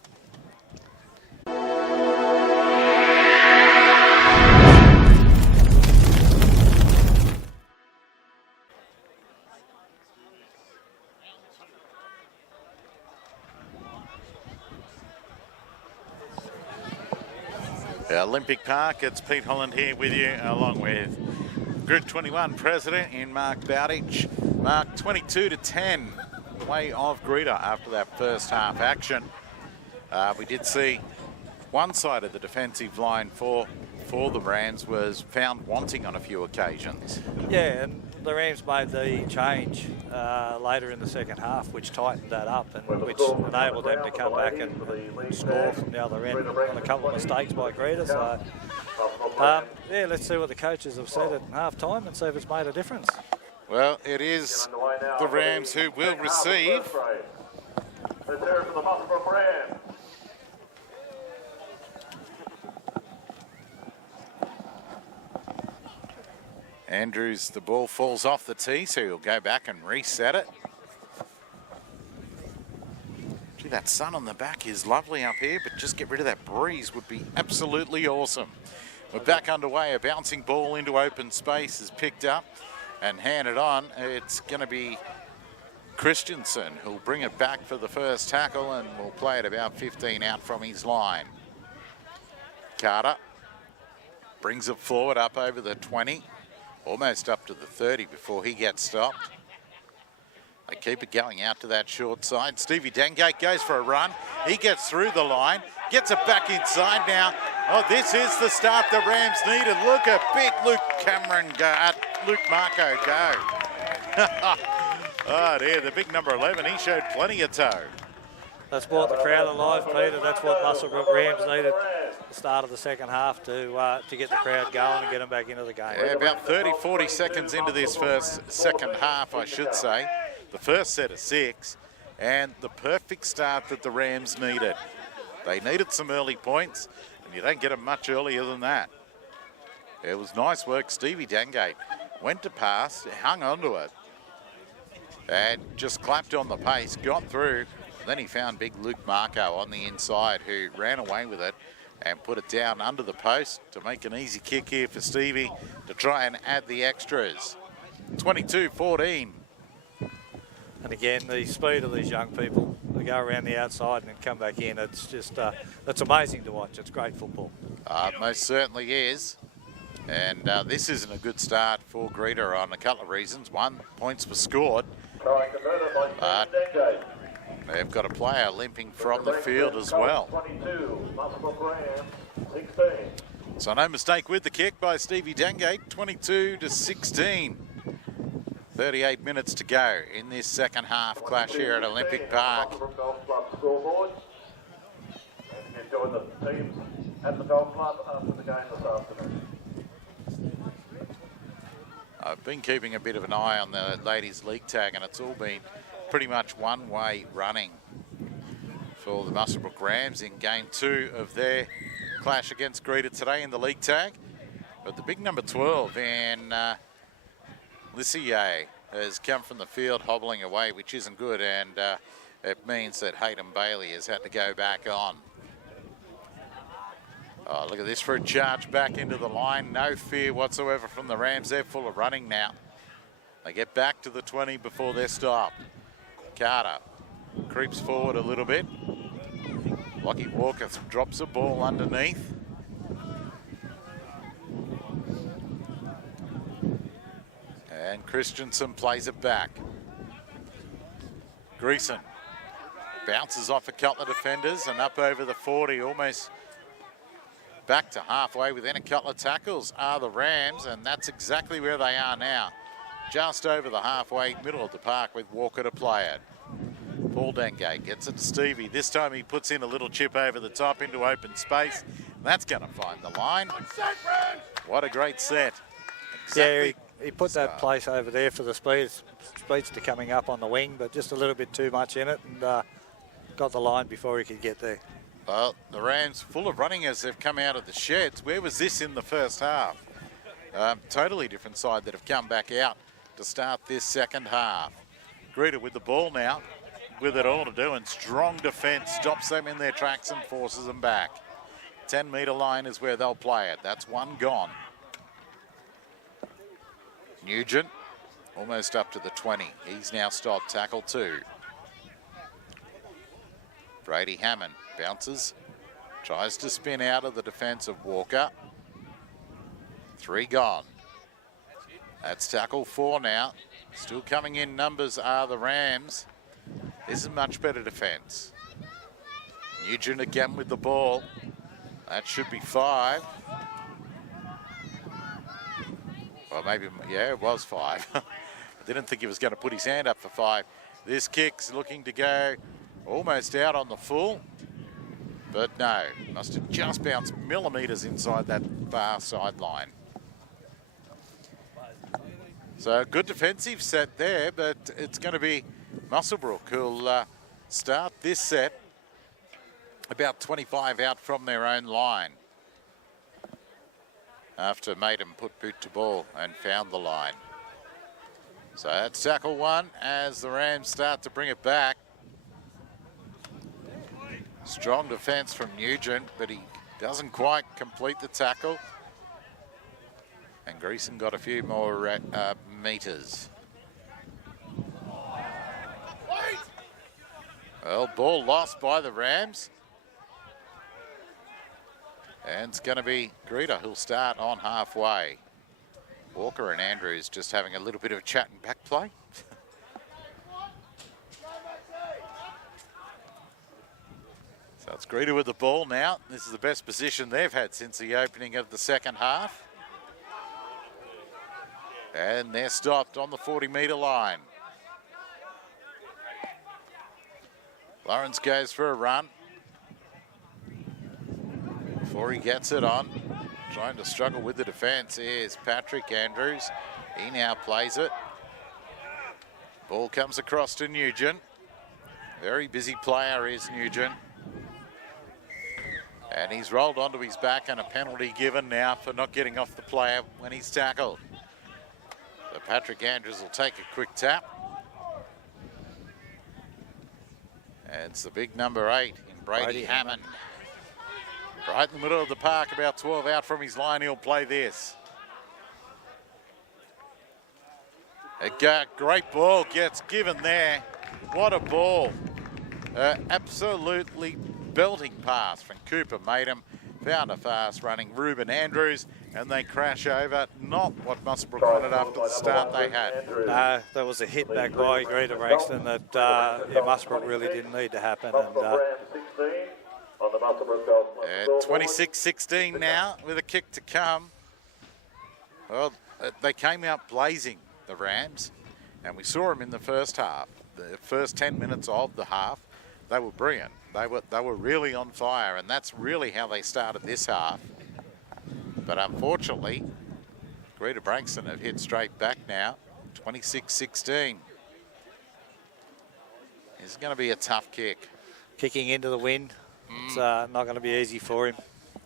Olympic Park, it's Pete Holland here with you, along with Group 21 President in Mark Bowditch. Mark, 22-10 way of Greta after that first half action. We did see one side of the defensive line for the Rams was found wanting on a few occasions. Yeah, and the Rams made the change later in the second half, which tightened that up and which enabled them to come back and score from the other end on a couple of mistakes by Greta. So, yeah, let's see what the coaches have said at half-time and see if it's made a difference. Well, it is the Rams who will receive. Let's hear it for the Muswellbrook Rams. Andrews, the ball falls off the tee, so he'll go back and reset it. Gee, that sun on the back is lovely up here, but just get rid of that breeze would be absolutely awesome. We're back underway. A bouncing ball into open space is picked up and handed on. It's going to be Christensen who'll bring it back for the first tackle and will play it about 15 out from his line. Carter brings it forward up over the 20. Almost up to the 30 before he gets stopped. They keep it going out to that short side. Stevie Dengate goes for a run. He gets through the line, gets it back inside now. Oh, this is the start the Rams needed. Look at big Luke Marco go. Oh dear, the big number 11, he showed plenty of toe. That's brought the crowd alive, Peter. That's what Muswellbrook Rams needed at the start of the second half to get the crowd going and get them back into the game. Yeah, about 30, 40 seconds into this second half, I should say. The first set of 6, and the perfect start that the Rams needed. They needed some early points, and you don't get them much earlier than that. It was nice work. Stevie Dengate went to pass, hung onto it, and just clapped on the pace, got through. Then he found big Luke Marco on the inside who ran away with it and put it down under the post to make an easy kick here for Stevie to try and add the extras. 22-14. And again, the speed of these young people, they go around the outside and then come back in. It's just, it's amazing to watch. It's great football. It most certainly is. And this isn't a good start for Greta on a couple of reasons. One, points were scored. But they've got a player limping from the field as well. So no mistake with the kick by Stevie Dengate, 22-16. 38 minutes to go in this second half clash here at Olympic Park. I've been keeping a bit of an eye on the ladies' league tag, and it's all been pretty much one-way running for the Muswellbrook Rams in game 2 of their clash against Greta today in the league tag. But the big number 12 in Lissier has come from the field hobbling away, which isn't good, and it means that Hayden Bailey has had to go back on. Oh, look at this for a charge back into the line. No fear whatsoever from the Rams. They're full of running now. They get back to the 20 before they're stopped. Carter creeps forward a little bit. Lockie Walker drops a ball underneath. And Christensen plays it back. Greason bounces off a couple of defenders and up over the 40, almost back to halfway within a couple of tackles are the Rams, and that's exactly where they are now. Just over the halfway middle of the park with Walker to play it. Paul Dengate gets it to Stevie. This time he puts in a little chip over the top into open space. That's going to find the line. What a great set. Exactly. Yeah, he put that place over there for the speedster coming up on the wing, but just a little bit too much in it, and got the line before he could get there. Well, the Rams full of running as they've come out of the sheds. Where was this in the first half? Totally different side that have come back out to start this second half. Greta with the ball now, with it all to do, and strong defence stops them in their tracks and forces them back. 10-metre line is where they'll play it. That's one gone. Nugent almost up to the 20. He's now stopped, tackle 2. Brady Hammond bounces, tries to spin out of the defence of Walker. 3 gone. That's tackle 4 now. Still coming in numbers are the Rams. This is much better defence. Nugent again with the ball. That should be 5. Well, maybe, yeah, it was 5. I didn't think he was going to put his hand up for 5. This kick's looking to go almost out on the full. But no, must have just bounced millimetres inside that far sideline. So good defensive set there, but it's going to be Muswellbrook who'll start this set about 25 out from their own line after Maiden put boot to ball and found the line. So that's tackle 1 as the Rams start to bring it back. Strong defence from Nugent, but he doesn't quite complete the tackle. And Greason got a few more metres. Well, ball lost by the Rams. And it's going to be Greta who'll start on halfway. Walker and Andrews just having a little bit of a chat and back play. So it's Greta with the ball now. This is the best position they've had since the opening of the second half. And they're stopped on the 40-metre line. Lawrence goes for a run. Before he gets it on, trying to struggle with the defence is Patrick Andrews. He now plays it. Ball comes across to Nugent. Very busy player is Nugent. And he's rolled onto his back and a penalty given now for not getting off the player when he's tackled. So Patrick Andrews will take a quick tap. And it's the big number 8 in Brady Hammond. Right in the middle of the park, about 12 out from his line, he'll play this. A great ball gets given there. What a ball. Absolutely belting pass from Cooper Maiden. Found a fast running Ruben Andrews, and they crash over. Not what Muswellbrook wanted after the start they had. No, that was a hit back by Greta Branxton that Muswellbrook really didn't need to happen. And 26-16 now with a kick to come. Well, they came out blazing, the Rams, and we saw them in the first half. The first 10 minutes of the half, they were brilliant. They were really on fire, and that's really how they started this half. But unfortunately, Greta Branxton have hit straight back now, 26-16. It's going to be a tough kick. Kicking into the wind. It's not going to be easy for him.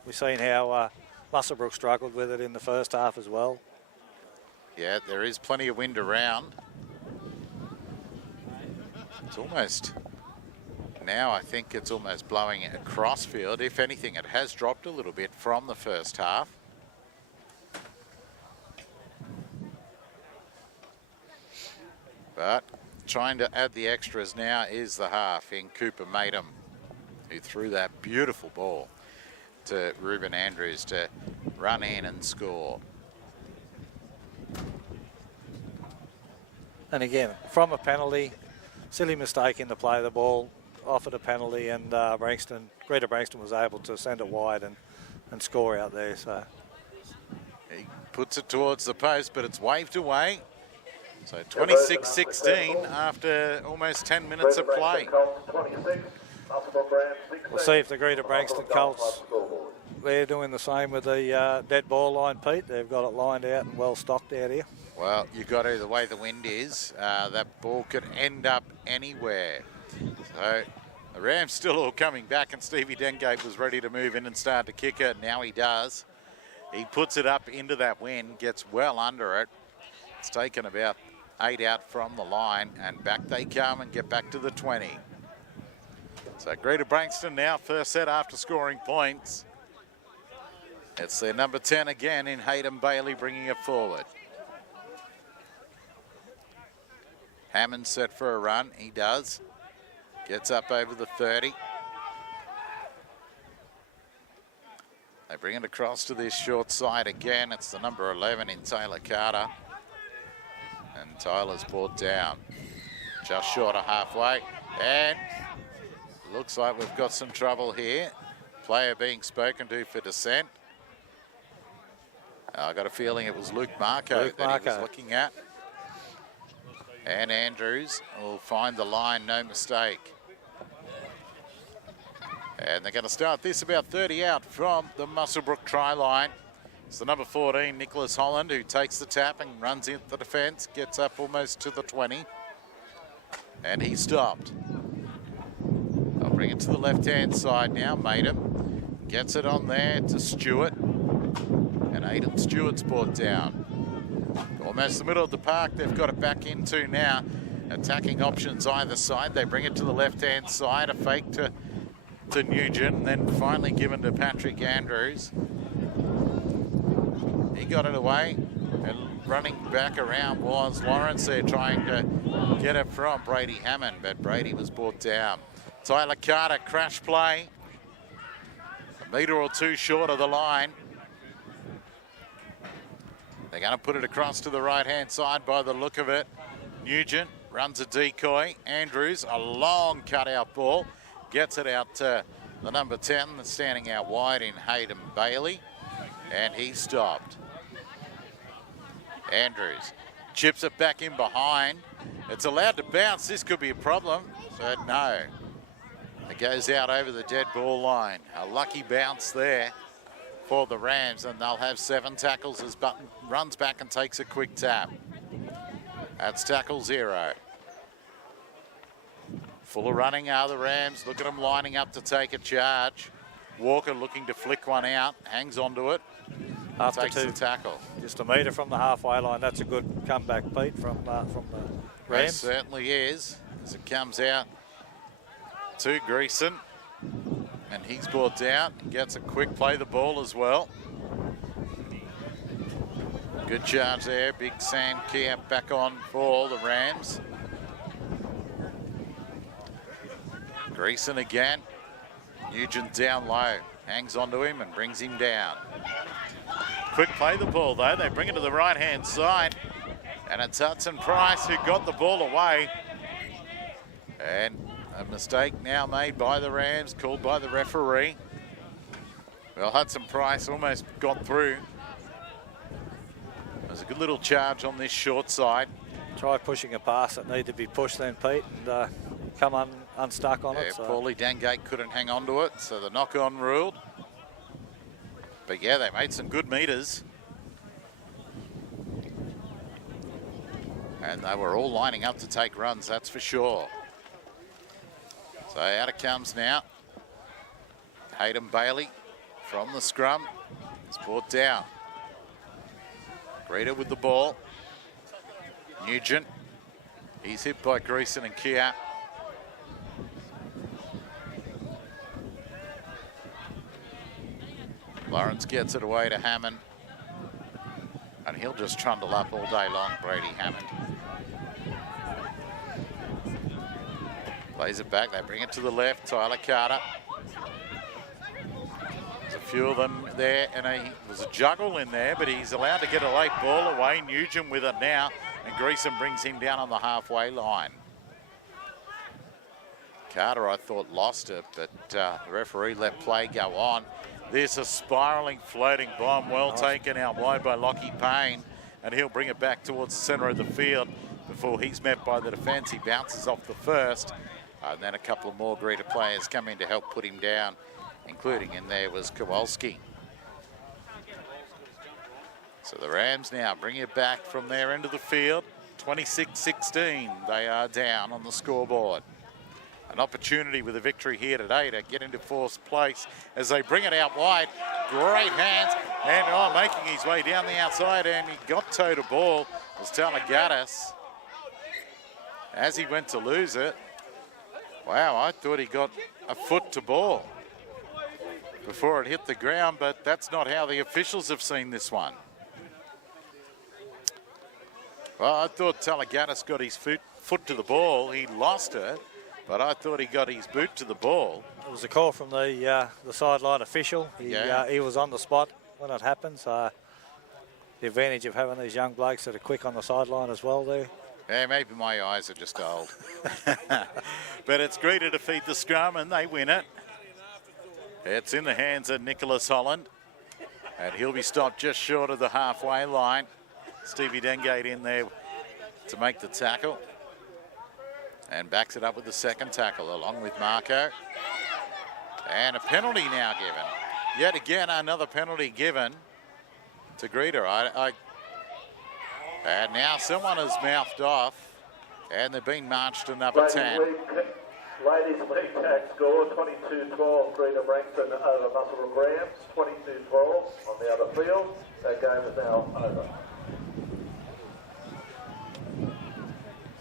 We've seen how Muswellbrook struggled with it in the first half as well. Yeah, there is plenty of wind around. It's almost, now I think it's almost blowing across field. If anything, it has dropped a little bit from the first half. But trying to add the extras now is the half in Cooper Maiden, who threw that beautiful ball to Ruben Andrews to run in and score. And again, from a penalty, silly mistake in the play of the ball, offered a penalty, and Greta Branxton was able to send it wide and score out there. So he puts it towards the post, but it's waved away. So 26-16 after almost 10 minutes of play. We'll see if the Greta Branxton Colts, they're doing the same with the dead ball line, Pete. They've got it lined out and well stocked out here. Well, you got to, the way the wind is, that ball could end up anywhere. So the Rams still all coming back, and Stevie Dengate was ready to move in and start to kick it. Now he does. He puts it up into that wind, gets well under it. It's taken about 8 out from the line, and back they come and get back to the 20. So Greta Branxton now first set after scoring points. It's their number 10 again in Hayden Bailey bringing it forward. Hammond set for a run. He does. Gets up over the 30. They bring it across to this short side again. It's the number 11 in Taylor Carter. And Tyler's brought down just short of halfway. And looks like we've got some trouble here. Player being spoken to for dissent. I got a feeling it was Luke Marco that he was looking at. And Andrews will find the line, no mistake. And they're going to start this about 30 out from the Muswellbrook try line. It's the number 14, Nicholas Holland, who takes the tap and runs into the defence, gets up almost to the 20. And he stopped. They'll bring it to the left-hand side now. Maidham gets it on there to Stewart. And Aidan Stewart's brought down. Almost the middle of the park they've got it back into now. Attacking options either side. They bring it to the left-hand side. A fake to Nugent, and then finally given to Patrick Andrews. He got it away, and running back around was Lawrence there trying to get it from Brady Hammond, but Brady was brought down. Tyler Carter, crash play. A metre or two short of the line. They're going to put it across to the right-hand side by the look of it. Nugent runs a decoy. Andrews, a long cut-out ball. Gets it out to the number 10, standing out wide in Hayden Bailey. And he stopped. Andrews chips it back in behind. It's allowed to bounce. This could be a problem, but no. It goes out over the dead ball line. A lucky bounce there for the Rams, and they'll have 7 tackles as Button runs back and takes a quick tap. That's tackle 0. Full of running are the Rams. Look at them lining up to take a charge. Walker looking to flick one out, hangs onto it, takes the tackle. Just a metre from the halfway line. That's a good comeback, Pete, from the Rams. It certainly is, as it comes out to Greason. And he's brought down, gets a quick play the ball as well. Good charge there, big Sam Kia back on for the Rams. Greason again. Nugent down low. Hangs onto him and brings him down. Quick play the ball though. They bring it to the right-hand side. And it's Hudson Price who got the ball away. And a mistake now made by the Rams, called by the referee. Well, Hudson Price almost got through. There's a good little charge on this short side. Try pushing a pass that needed to be pushed then, Pete, and come unstuck on it. So. Paulie Dangate couldn't hang on to it, so the knock-on ruled. But yeah, they made some good metres. And they were all lining up to take runs, that's for sure. So out it comes now. Hayden Bailey from the scrum is brought down. Greta with the ball. Nugent. He's hit by Greason and Kia. Lawrence gets it away to Hammond. And he'll just trundle up all day long, Brady Hammond. Plays it back, they bring it to the left, Tyler Carter. There's a few of them there, and there's a juggle in there, but he's allowed to get a late ball away. Nugent with it now, and Greason brings him down on the halfway line. Carter, I thought, lost it, but the referee let play go on. There's a spiralling, floating bomb, well taken out wide by Lockie Payne, and he'll bring it back towards the centre of the field before he's met by the defence. He bounces off the first, and then a couple of more Greta players come in to help put him down, including in there was Kowalski. So the Rams now bring it back from their end of the field. 26-16, they are down on the scoreboard. An opportunity with a victory here today to get into fourth place as they bring it out wide. Great hands, and making his way down the outside, and he got toe to ball was Talagatis as he went to lose it. Wow, I thought he got a foot to ball before it hit the ground, but that's not how the officials have seen this one. Well, I thought Talagatis got his foot to the ball. He lost it, but I thought he got his boot to the ball. It was a call from the sideline official. He was on the spot when it happened, so the advantage of having these young blokes that are quick on the sideline as well there. Yeah, maybe my eyes are just old. But it's Greta to feed the scrum and they win it. It's in the hands of Nicholas Holland. And he'll be stopped just short of the halfway line. Stevie Dengate in there to make the tackle. And backs it up with the second tackle along with Marco. And a penalty now given. Yet again, another penalty given to Greta. And now someone has mouthed off, and they've been marched to number 10. Ladies league tag score 22-12, Greta Branxton over Muswellbrook Rams, 22-12 on the other field. That game is now over.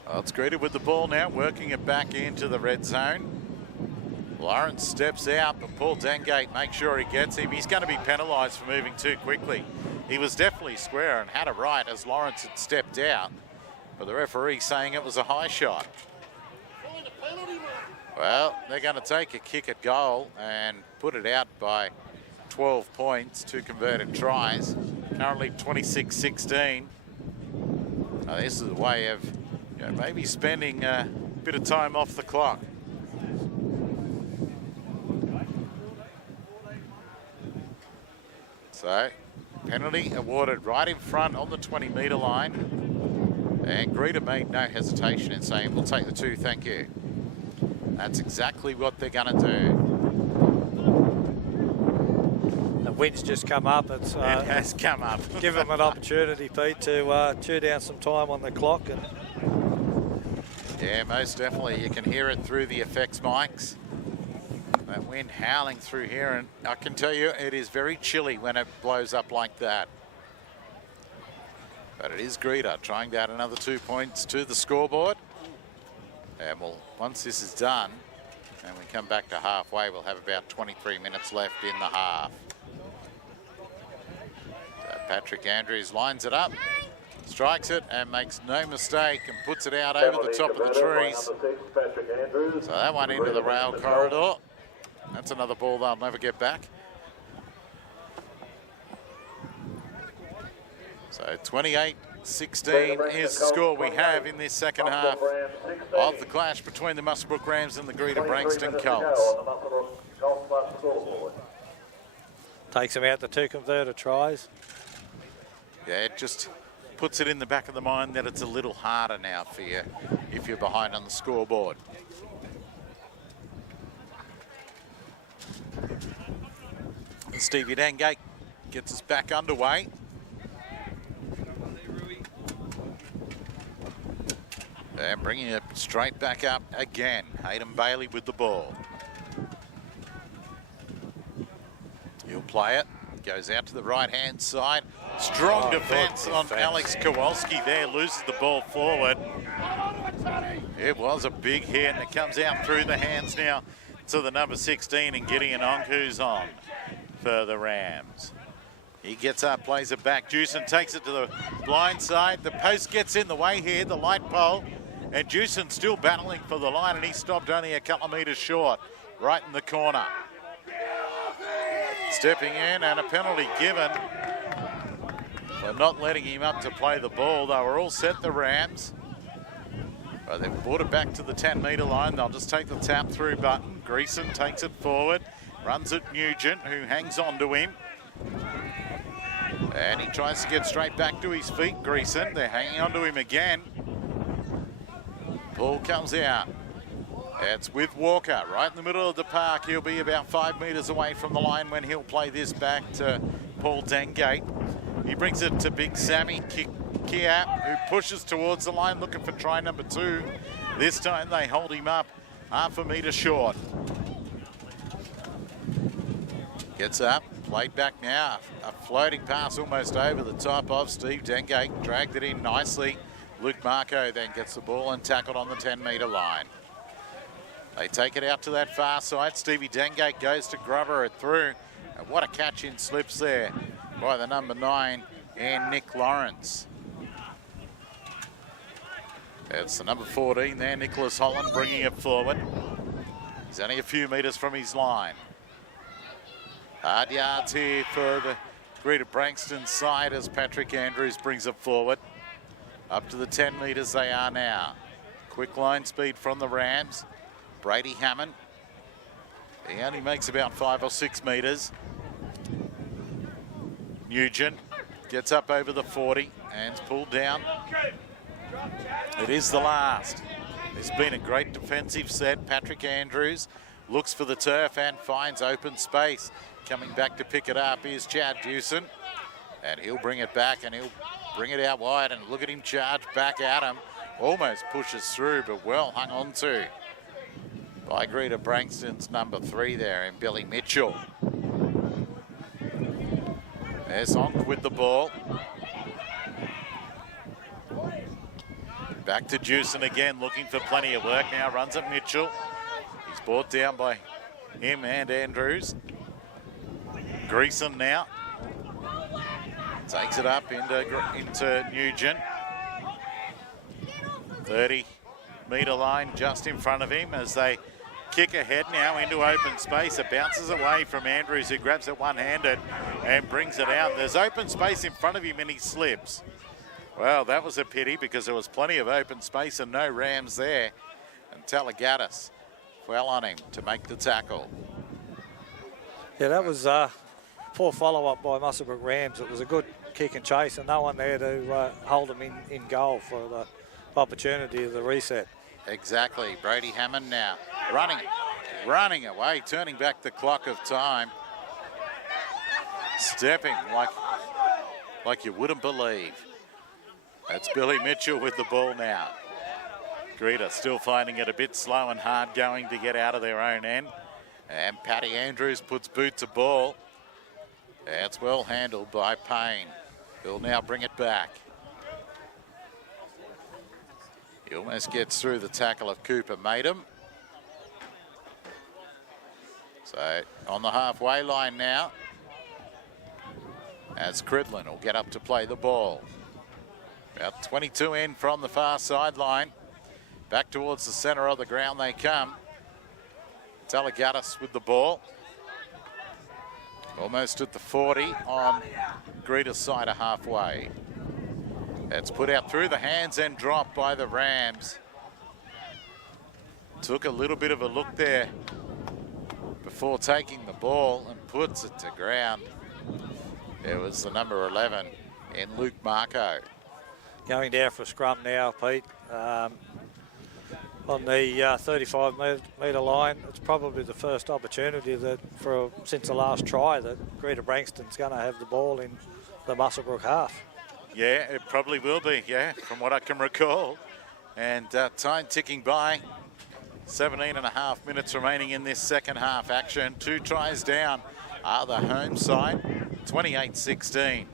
Well, it's Greta with the ball now, working it back into the red zone. Lawrence steps out, but Paul Dengate makes sure he gets him. He's going to be penalised for moving too quickly. He was definitely square and had it right as Lawrence had stepped out, but the referee saying it was a high shot. Well, they're going to take a kick at goal and put it out by 12 points, 2 converted tries. Currently 26-16. This is a way of maybe spending a bit of time off the clock. So, penalty awarded right in front on the 20-metre line. And Greta made no hesitation in saying, we'll take the 2, thank you. That's exactly what they're going to do. The wind's just come up. It has come up. Give them an opportunity, Pete, to chew down some time on the clock. And yeah, most definitely. You can hear it through the effects mics. That wind howling through here, and I can tell you it is very chilly when it blows up like that. But it is Greta trying to add another 2 points to the scoreboard. And once this is done and we come back to halfway, we'll have about 23 minutes left in the half. So Patrick Andrews lines it up, strikes it and makes no mistake and puts it out over the top of the trees. So that one into the rail corridor. That's another ball they'll never get back. So 28-16 is the score we have in this second half of the clash between the Muswellbrook Rams and the Greta Branxton Colts. Takes them out the 2 converted tries. Yeah, it just puts it in the back of the mind that it's a little harder now for you if you're behind on the scoreboard. And Stevie Dengate gets us back underway. And bringing it straight back up again. Hayden Bailey with the ball. He'll play it. Goes out to the right-hand side. Strong defence on Alex Kowalski there. Loses the ball forward. It was a big hit, and it comes out through the hands now to the number 16, and Gideon Onku's on for the Rams. He gets up, plays it back. Jewson takes it to the blind side. The post gets in the way here, the light pole. And Jewson still battling for the line, and he stopped only a couple of metres short, right in the corner. Stepping in, and a penalty given for not letting him up to play the ball. They were all set, the Rams. But they've brought it back to the 10-metre line. They'll just take the tap-through button. Greason takes it forward, runs it Nugent, who hangs on to him. And he tries to get straight back to his feet, Greason. They're hanging on to him again. Ball comes out. It's with Walker right in the middle of the park. He'll be about 5 metres away from the line when he'll play this back to Paul Dengate. He brings it to Big Sammy Kiap, who pushes towards the line looking for try number 2. This time they hold him up half a metre short. Gets up, played back now. A floating pass almost over the top of Steve Dengate. Dragged it in nicely. Luke Marco then gets the ball and tackled on the 10-metre line. They take it out to that far side. Stevie Dengate goes to grubber it through. And what a catch in slips there by the number 9 and Nick Lawrence. It's the number 14 there, Nicholas Holland, bringing it forward. He's only a few metres from his line. Hard yards here for the Greta Branxton side as Patrick Andrews brings it forward. Up to the 10 metres they are now. Quick line speed from the Rams. Brady Hammond. He only makes about 5 or 6 metres. Nugent gets up over the 40 and is pulled down. It is the last. It's been a great defensive set. Patrick Andrews looks for the turf and finds open space. Coming back to pick it up is Chad Dewson. And he'll bring it back and he'll bring it out wide, and look at him charge back at him. Almost pushes through, but well hung on to by Greta Branxton's number 3 there in Billy Mitchell. There's Onk with the ball. Back to Dewson again, looking for plenty of work now. Runs at Mitchell. He's brought down by him and Andrews. Greason now. Takes it up into Nugent. 30-metre line just in front of him as they kick ahead now into open space. It bounces away from Andrews, who grabs it one-handed and brings it out. There's open space in front of him and he slips. Well, that was a pity because there was plenty of open space and no Rams there. And Talagatis fell on him to make the tackle. Yeah, that was poor follow-up by Muswellbrook Rams. It was a good kick and chase and no one there to hold them in goal for the opportunity of the reset. Exactly. Brady Hammond now running away, turning back the clock of time. Stepping like you wouldn't believe. That's Billy Mitchell with the ball now. Greta still finding it a bit slow and hard going to get out of their own end. And Paddy Andrews puts boot to ball. That's well handled by Payne. He'll now bring it back. He almost gets through the tackle of Cooper Maidham. So on the halfway line now, as Cridlin will get up to play the ball. About 22 in from the far sideline. Back towards the centre of the ground they come. Talagatis with the ball. Almost at the 40 on Greta's side of halfway. It's put out through the hands and dropped by the Rams. Took a little bit of a look there before taking the ball and puts it to ground. It was the number 11 in Luke Marco. Going down for a scrum now, Pete. On the 35-metre line, it's probably the first opportunity that since the last try that Greta Branxton's going to have the ball in the Muswellbrook half. Yeah, it probably will be, yeah, from what I can recall. And time ticking by. 17.5 minutes remaining in this second half action. 2 tries down are the home side. 28-16.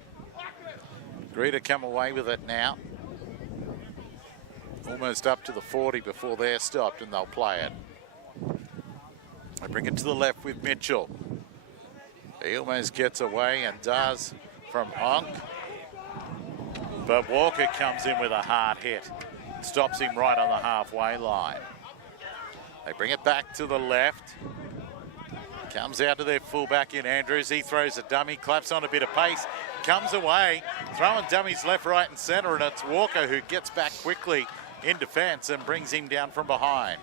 Greta come away with it now. Almost up to the 40 before they're stopped and they'll play it. They bring it to the left with Mitchell. He almost gets away and does from Onk. But Walker comes in with a hard hit. Stops him right on the halfway line. They bring it back to the left. Comes out to their fullback in Andrews. He throws a dummy, claps on a bit of pace, comes away, throwing dummies left, right and centre, and it's Walker who gets back quickly in defence and brings him down from behind.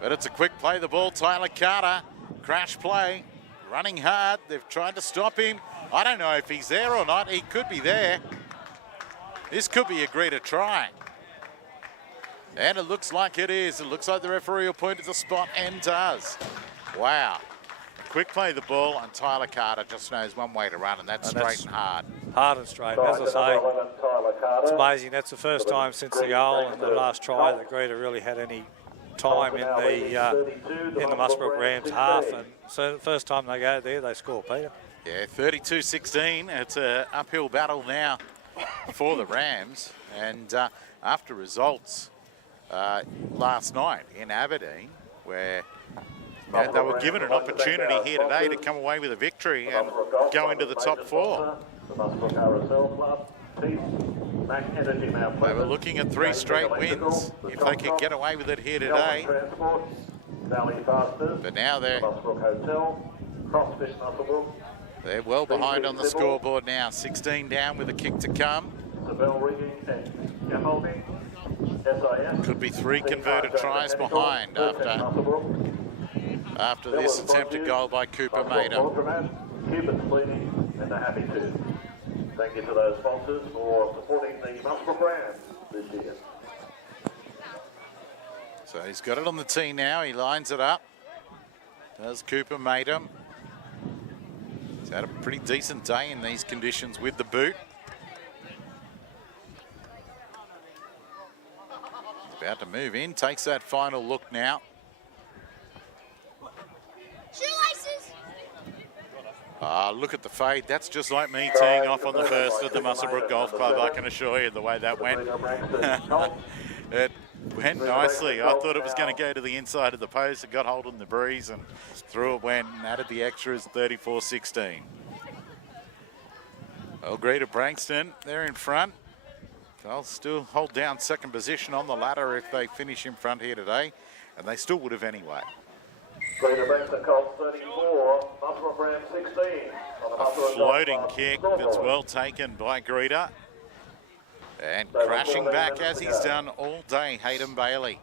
But it's a quick play, the ball. Tyler Carter, crash play, running hard. They've tried to stop him. I don't know if he's there or not. He could be there. This could be a Greta try. And it looks like it is. It looks like the referee will point at the spot and does. Wow. Quick play the ball, and Tyler Carter just knows one way to run, and that's straight and hard. Hard and straight. As I say, it's amazing. That's the first time since the goal and the last try that Greta really had any time in the Muswellbrook Rams half. And so the first time they go there, they score, Peter. Yeah, 32-16. It's an uphill battle now for the Rams. And after results last night in Aberdeen, where they were given an opportunity here today to come away with a victory and go into the top 4. They were looking at 3 straight wins if they could get away with it here today. But now they're well behind on the scoreboard now. 16 down with a kick to come. scaffolding. SIS. Could be 3 converted tries behind after this attempted goal by Cooper Maidham. Cupid's leading, and they're happy to. Thank you to those sponsors for supporting the Muswellbrook Rams this year. So he's got it on the tee now. He lines it up. Does Cooper Maidham. He's had a pretty decent day in these conditions with the boot. About to move in. Takes that final look now. Shoelaces! Look at the fade. That's just like me teeing off on the first at the Muswellbrook Golf Club, I can assure you, the way that went. It went nicely. I thought it was going to go to the inside of the post. It got hold in the breeze and through it went and added the extras, 34-16. Well, Greta Branxton, they're in front. They'll still hold down second position on the ladder if they finish in front here today, and they still would have anyway. Greta Branxton, Colts 34, Muswellbrook Rams 16. A floating kick that's well taken by Greta. And crashing back as he's done all day, Hayden Bailey.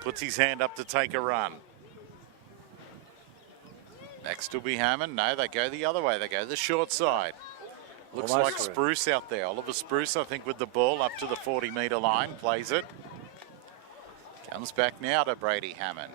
Puts his hand up to take a run. Next will be Hammond. No, they go the other way. They go the short side. Looks Almost like through. Spruce out there. Oliver Spruce, I think, with the ball up to the 40-metre line. Plays it. Comes back now to Brady Hammond.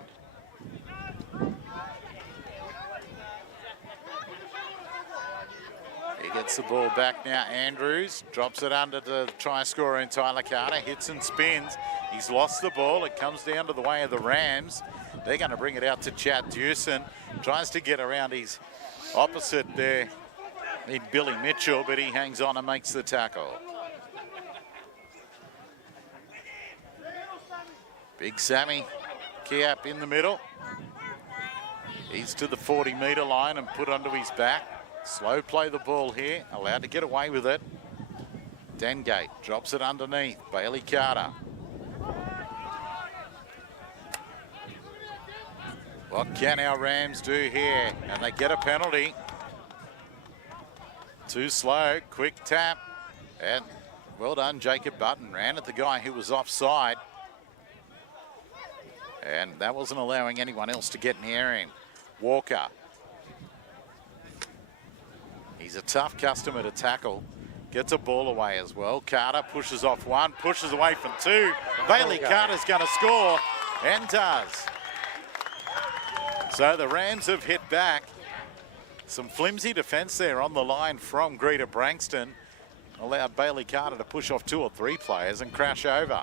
He gets the ball back now. Andrews drops it under the try scorer in Tyler Carter. Hits and spins. He's lost the ball. It comes down to the way of the Rams. They're going to bring it out to Chad Dewson. Tries to get around his opposite there in Billy Mitchell, but he hangs on and makes the tackle. Big Sammy Kiap in the middle. He's to the 40-metre line and put onto his back. Slow play the ball here, allowed to get away with it. Dengate drops it underneath. Bailey Carter. What can our Rams do here? And they get a penalty. Too slow, quick tap. And well done, Jacob Button. Ran at the guy who was offside. And that wasn't allowing anyone else to get near him. Walker. He's a tough customer to tackle. Gets a ball away as well. Carter pushes off one, pushes away from two. Bailey Carter's going to score, and does. So the Rams have hit back. Some flimsy defence there on the line from Greta Branxton. Allowed Bailey Carter to push off 2 or 3 players and crash over.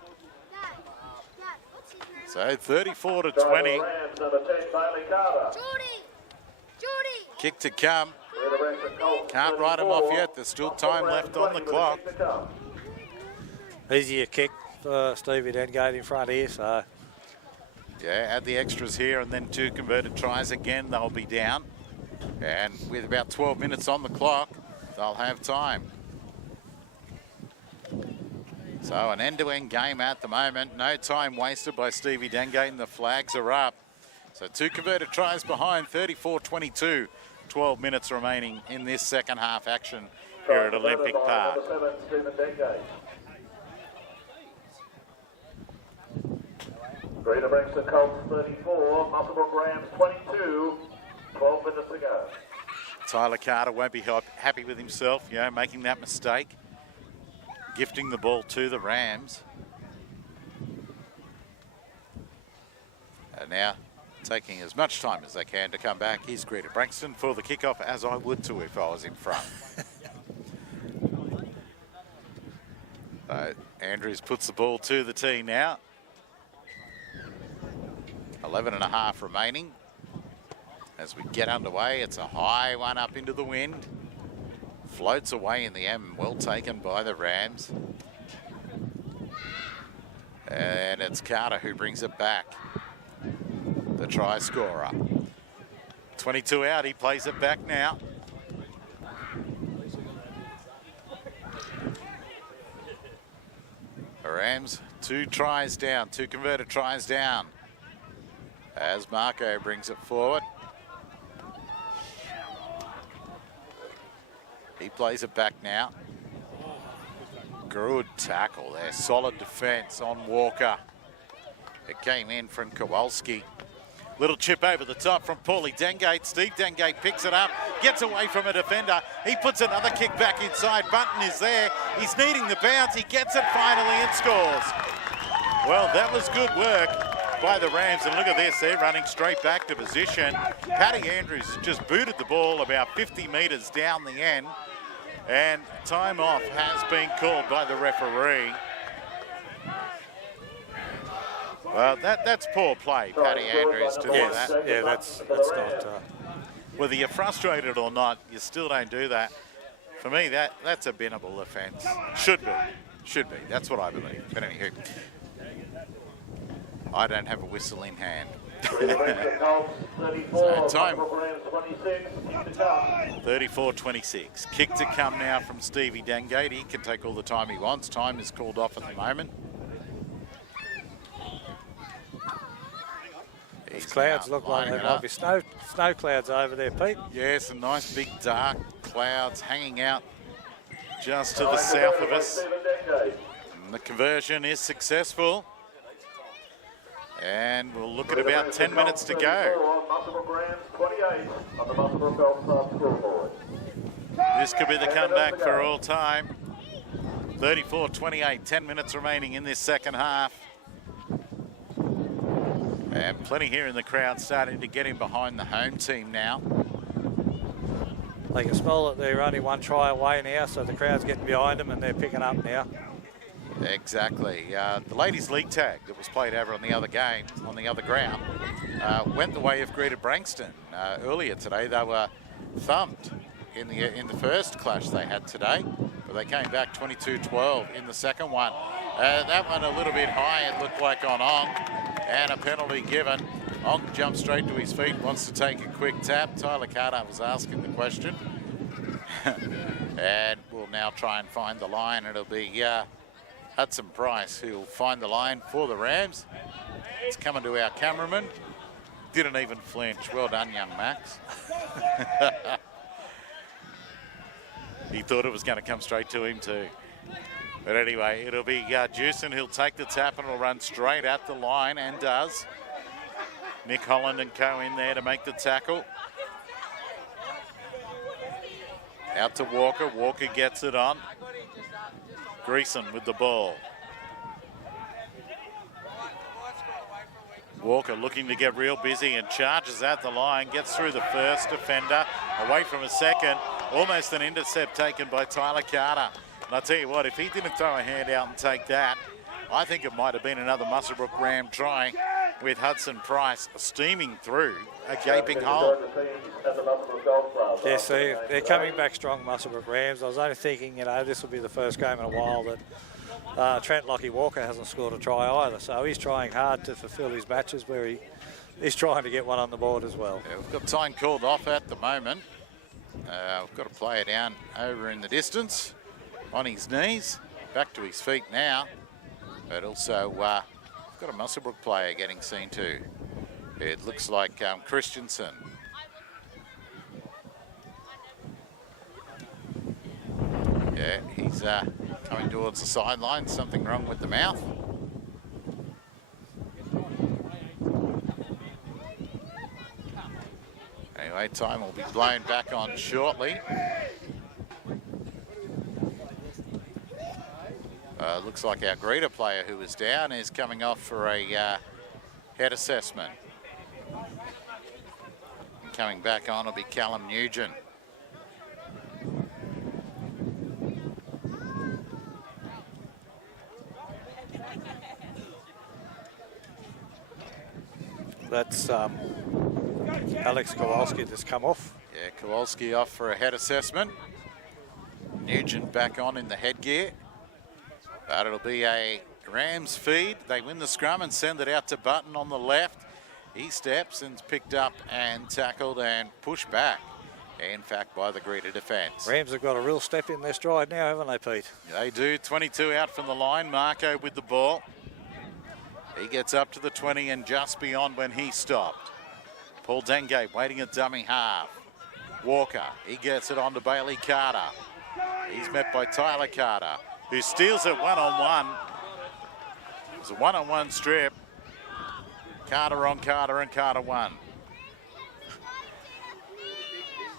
So 34-20. Rams, number 10, Bailey Carter. Kick to come. Can't write him off yet. There's still time left on the clock. Easier kick for Stevie Dengate in front here, so. Yeah, add the extras here and then 2 converted tries again. They'll be down. And with about 12 minutes on the clock, they'll have time. So an end-to-end game at the moment. No time wasted by Stevie Dengate, and the flags are up. So 2 converted tries behind, 34-22. 12 minutes remaining in this second half action here at Olympic Park. Greta Branxton, Colts 34, Muswellbrook Rams 22, 12 minutes to go. Tyler Carter won't be happy with himself, you know, making that mistake. Gifting the ball to the Rams. And now taking as much time as they can to come back. Here's Greta Branxton for the kickoff, as I would too if I was in front. Andrews puts the ball to the tee now. 11 and a half remaining. As we get underway, it's a high one up into the wind. Floats away in the M, well taken by the Rams. And it's Carter who brings it back. The try scorer. 22 out, he plays it back now. The Rams, 2 tries down, 2 converted tries down. As Marco brings it forward. He plays it back now. Good tackle there. Solid defence on Walker. It came in from Kowalski. Little chip over the top from Paulie Dengate. Steve Dengate picks it up, gets away from a defender. He puts another kick back inside. Button is there. He's needing the bounce. He gets it finally and scores. Well, that was good work by the Rams. And look at this. They're running straight back to position. Paddy Andrews just booted the ball about 50 metres down the end. And time off has been called by the referee. Well, that's poor play, Paddy Andrews, to do that. Yeah, that's not... Whether you're frustrated or not, you still don't do that. For me, that's a binnable offence. Should be. That's what I believe. But anywho, I don't have a whistle in hand. So time 34-26. Kick to come now from Stevie Dengate. He can take all the time he wants. Time is called off at the moment. These clouds look like there might be snow clouds over there, Pete. Yeah, some nice big dark clouds hanging out just to the south of us. And the conversion is successful. And we'll look at about 10 minutes to go. This could be the comeback for all time. 34-28, 10 minutes remaining in this second half. And plenty here in the crowd starting to get in behind the home team now. They can smell that they're only one try away now, so the crowd's getting behind them and they're picking up now. Exactly. The ladies' league tag that was played over on the other game, on the other ground, went the way of Greta Branxton. Earlier today, they were thumped in the first clash they had today, but they came back 22-12 in the second one. That one a little bit high, it looked like on Ong, and a penalty given. Ong jumps straight to his feet, wants to take a quick tap. Tyler Carter was asking the question. And we'll now try and find the line. It'll be Hudson Price who'll find the line for the Rams. It's coming to our cameraman. Didn't even flinch. Well done, young Max. He thought it was going to come straight to him too. But anyway, it'll be Jewson who'll take the tap and will run straight at the line, and does. Nick Holland and co in there to make the tackle. Out to Walker. Walker gets it on. Greason with the ball. Walker looking to get real busy and charges at the line, gets through the first defender, away from a second, almost an intercept taken by Tyler Carter. And I'll tell you what, if he didn't throw a hand out and take that, I think it might have been another Muswellbrook Ram try, with Hudson Price steaming through a gaping hole. Yes, they're coming back strong, Muswellbrook Rams. I was only thinking, this will be the first game in a while that Trent Lockie Walker hasn't scored a try either. So he's trying hard to fulfil his matches where he's trying to get one on the board as well. Yeah, we've got time called off at the moment. We've got a player down over in the distance on his knees, back to his feet now. But also, we've got a Muswellbrook player getting seen too. It looks like Christensen. Yeah, he's coming towards the sideline. Something wrong with the mouth. Anyway, time will be blown back on shortly. Looks like our Greta player who was down is coming off for a head assessment. Coming back on will be Callum Nugent. That's Alex Kowalski that's come off. Yeah, Kowalski off for a head assessment. Nugent back on in the headgear. But it'll be a Rams feed. They win the scrum and send it out to Button on the left. He steps and's picked up and tackled and pushed back. In fact, by the Greta defence. Rams have got a real step in their stride now, haven't they, Pete? They do. 22 out from the line. Marco with the ball. He gets up to the 20 and just beyond when he stopped. Paul Dengate waiting at dummy half. Walker, he gets it on to Bailey Carter. He's met by Tyler Carter. who steals it one-on-one. It was a one-on-one strip. Carter on Carter, and Carter won.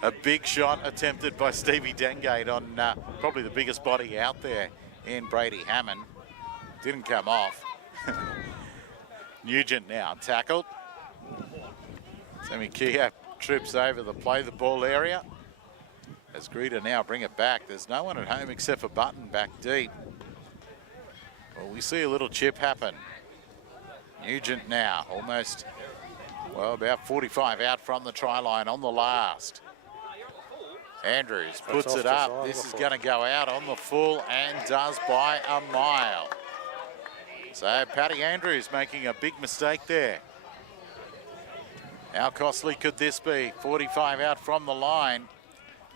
A big shot attempted by Stevie Dengate on probably the biggest body out there in Brady Hammond. Didn't come off. Nugent now tackled. Sammy Kia trips over the play the ball area. As Greta now bring it back. There's no one at home except for Button back deep. Well, we see a little chip happen. Nugent now almost, well, about 45 out from the try line on the last. Andrews puts it up. This is going to go out on the full and does by a mile. So Paddy Andrews making a big mistake there. How costly could this be? 45 out from the line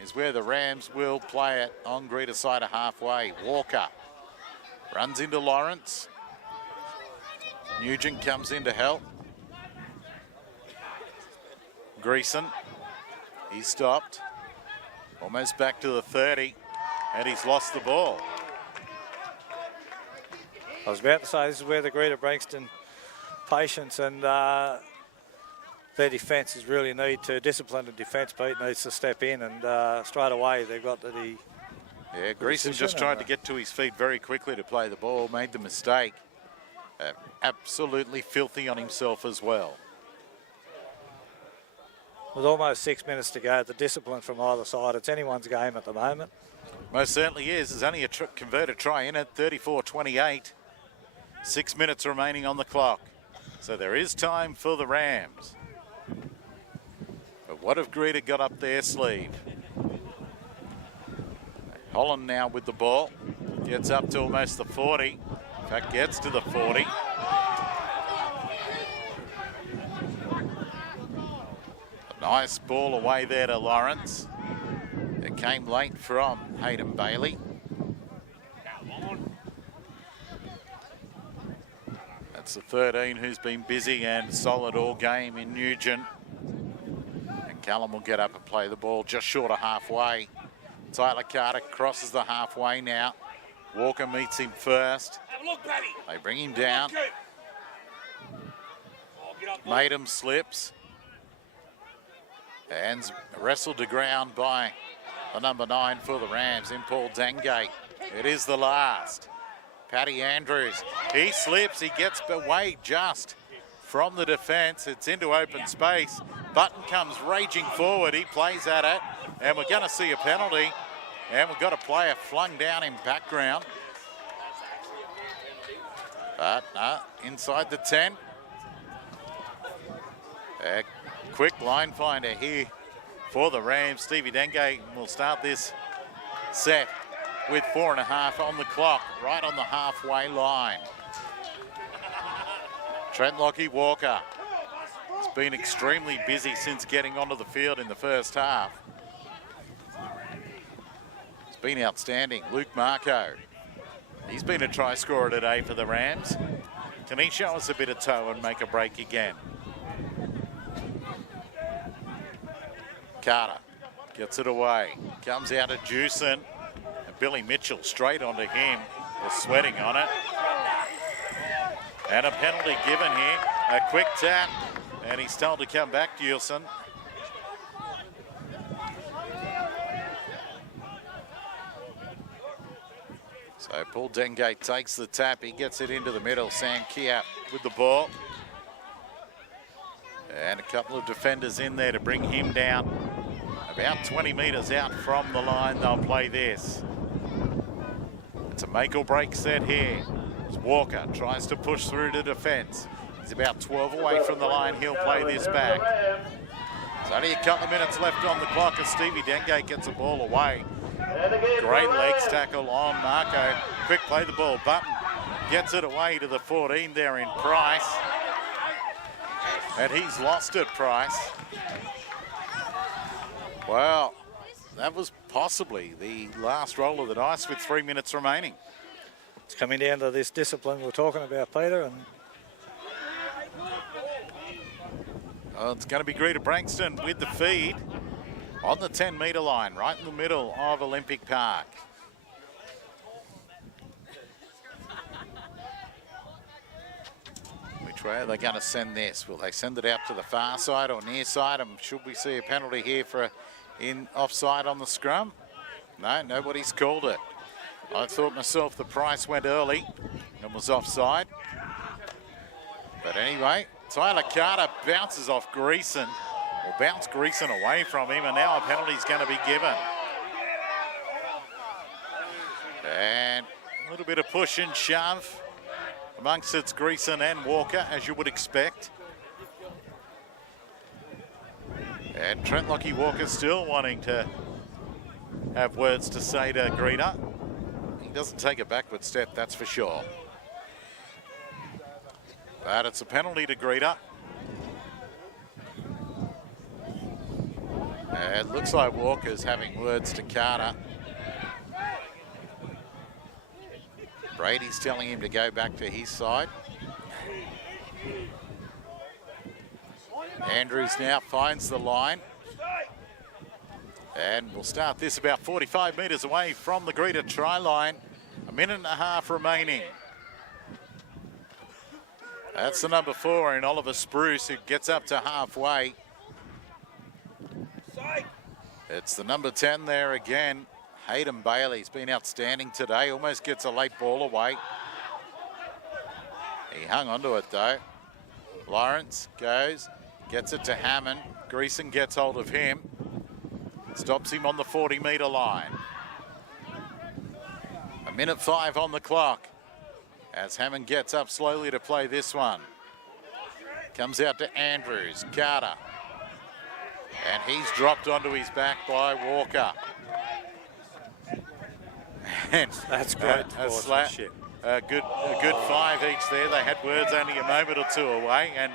is where the Rams will play it on Greta's side of halfway. Walker runs into Lawrence. Nugent comes in to help. Greason, he stopped. Almost back to the 30, and he's lost the ball. I was about to say this is where the Greta Branxton patience and their defences really need to discipline the defence. Pete needs to step in, and straight away they've got the. Yeah, Greason just tried to get to his feet very quickly to play the ball, made the mistake. Absolutely filthy on himself as well. With almost 6 minutes to go, the discipline from either side, it's anyone's game at the moment. Most certainly is. There's only a converted try in it, 34-28. 6 minutes remaining on the clock. So there is time for the Rams. But what have Greta got up their sleeve? Holland now with the ball. Gets up to almost the 40. In fact, gets to the 40. Nice ball away there to Lawrence. It came late from Hayden Bailey. That's the 13 who's been busy and solid all game in Nugent. And Callum will get up and play the ball just short of halfway. Tyler Carter crosses the halfway now. Walker meets him first. They bring him down. Maidham slips. And wrestled to ground by the number 9 for the Rams in Paul Dengate. It is the last. Paddy Andrews, he slips, he gets away just from the defence. It's into open space. Button comes raging forward, he plays at it, and we're going to see a penalty. And we've got a player flung down in background. But inside the 10. Quick line finder here for the Rams. Stevie Dengate will start this set with 4.5 on the clock, right on the halfway line. Trent Lockie Walker has been extremely busy since getting onto the field in the first half. It's been outstanding. Luke Marco, he's been a try scorer today for the Rams. Can he show us a bit of toe and make a break again? Carter gets it away, comes out of Jewson, and Billy Mitchell straight onto him. They're sweating on it. And a penalty given here, a quick tap, and he's told to come back, Jewson. So Paul Dengate takes the tap, he gets it into the middle. Sam Kiap with the ball. And a couple of defenders in there to bring him down. About 20 metres out from the line, they'll play this. It's a make or break set here. As Walker tries to push through to defence. He's about 12 away from the line, he'll play this back. There's only a couple of minutes left on the clock as Stevie Dengate gets the ball away. Great legs tackle on Marco. Quick play the ball, Button gets it away to the 14 there in Price. And he's lost it, Price. Well, that was possibly the last roll of the dice with 3 minutes remaining. It's coming down to this discipline we're talking about, Peter. And it's going to be Greta Branxton with the feed on the 10-metre line, right in the middle of Olympic Park. Which way are they going to send this? Will they send it out to the far side or near side? And should we see a penalty here for offside on the scrum? No, nobody's called it. I thought myself the price went early and was offside. But anyway, Tyler Carter bounces off Greason, or bounced Greason away from him, and now a penalty's going to be given. And a little bit of push and shove amongst it's Greason and Walker, as you would expect. And Trent Lockie Walker still wanting to have words to say to Greta. He doesn't take a backward step, that's for sure. But it's a penalty to Greta. It looks like Walker's having words to Carter. Brady's telling him to go back to his side. Andrews now finds the line. And we'll start this about 45 metres away from the Greta try line. A minute and a half remaining. That's the number 4 in Oliver Spruce, who gets up to halfway. It's the number 10 there again. Hayden Bailey's been outstanding today. Almost gets a late ball away. He hung onto it though. Lawrence goes, gets it to Hammond. Greason gets hold of him. Stops him on the 40-metre line. A minute 5 on the clock as Hammond gets up slowly to play this one. Comes out to Andrews, Carter. And he's dropped onto his back by Walker. And that's great. A good 5 each there. They had words only a moment or two away, and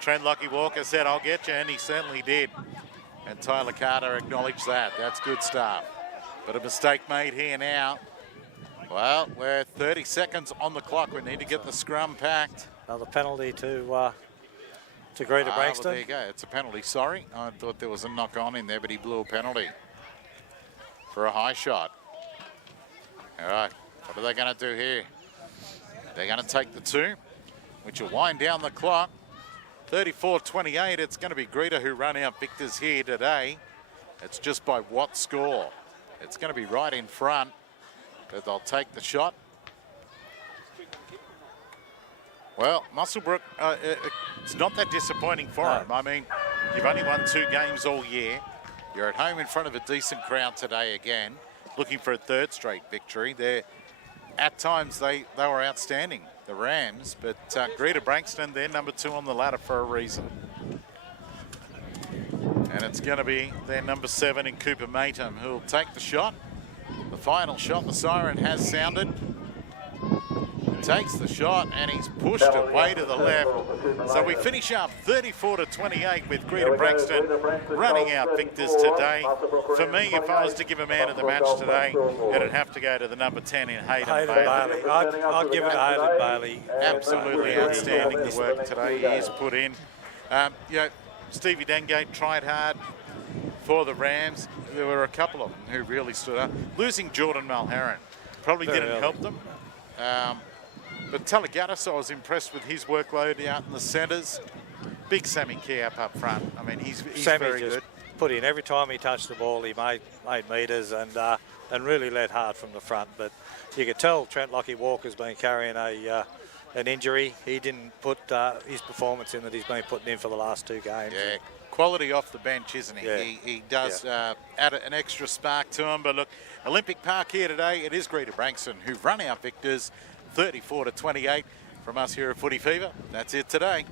Trent Lockie Walker said, "I'll get you," and he certainly did. And Tyler Carter acknowledged that. That's good stuff. But a mistake made here now. Well, we're 30 seconds on the clock. We need to get the scrum packed. Another penalty to Greta Branxton. Well, there you go. It's a penalty. Sorry, I thought there was a knock on in there, but he blew a penalty for a high shot. All right, what are they going to do here? They're going to take the 2, which will wind down the clock. 34-28. It's going to be Greta who run out victors here today. It's just by what score? It's going to be right in front, but they'll take the shot. Well, Muswellbrook, it's not that disappointing for him. I mean, you've only won 2 games all year. You're at home in front of a decent crowd today again, looking for a 3rd straight victory. At times, they were outstanding, the Rams, but Greta Branxton, they're number 2 on the ladder for a reason. And it's going to be their number 7 in Cooper Matum who'll take the shot. The final shot, the siren has sounded. Takes the shot and he's pushed away to the left. So we finish up 34-28 with Greta Branxton running out victors today. For me, if I was to give a man of the match today, it'd have to go to the number 10 in Hayden Bailey. I'd give it to Hayden Bailey. Absolutely outstanding the work today he has put in. You know, Stevie Dengate tried hard for the Rams. There were a couple of them who really stood up. Losing Jordan Mulherron probably didn't help them. But Talagatis, I was impressed with his workload out in the centres. Big Sammy Kiap up front. I mean, he's very good. Put in every time he touched the ball, he made metres and really led hard from the front. But you could tell Trent Lockie Walker's been carrying an injury. He didn't put his performance in that he's been putting in for the last 2 games. Yeah, quality off the bench, isn't he? Yeah. He does add an extra spark to him. But look, Olympic Park here today, it is Greta Branxton who've run our victors 34-28 from us here at Footy Fever. That's it today.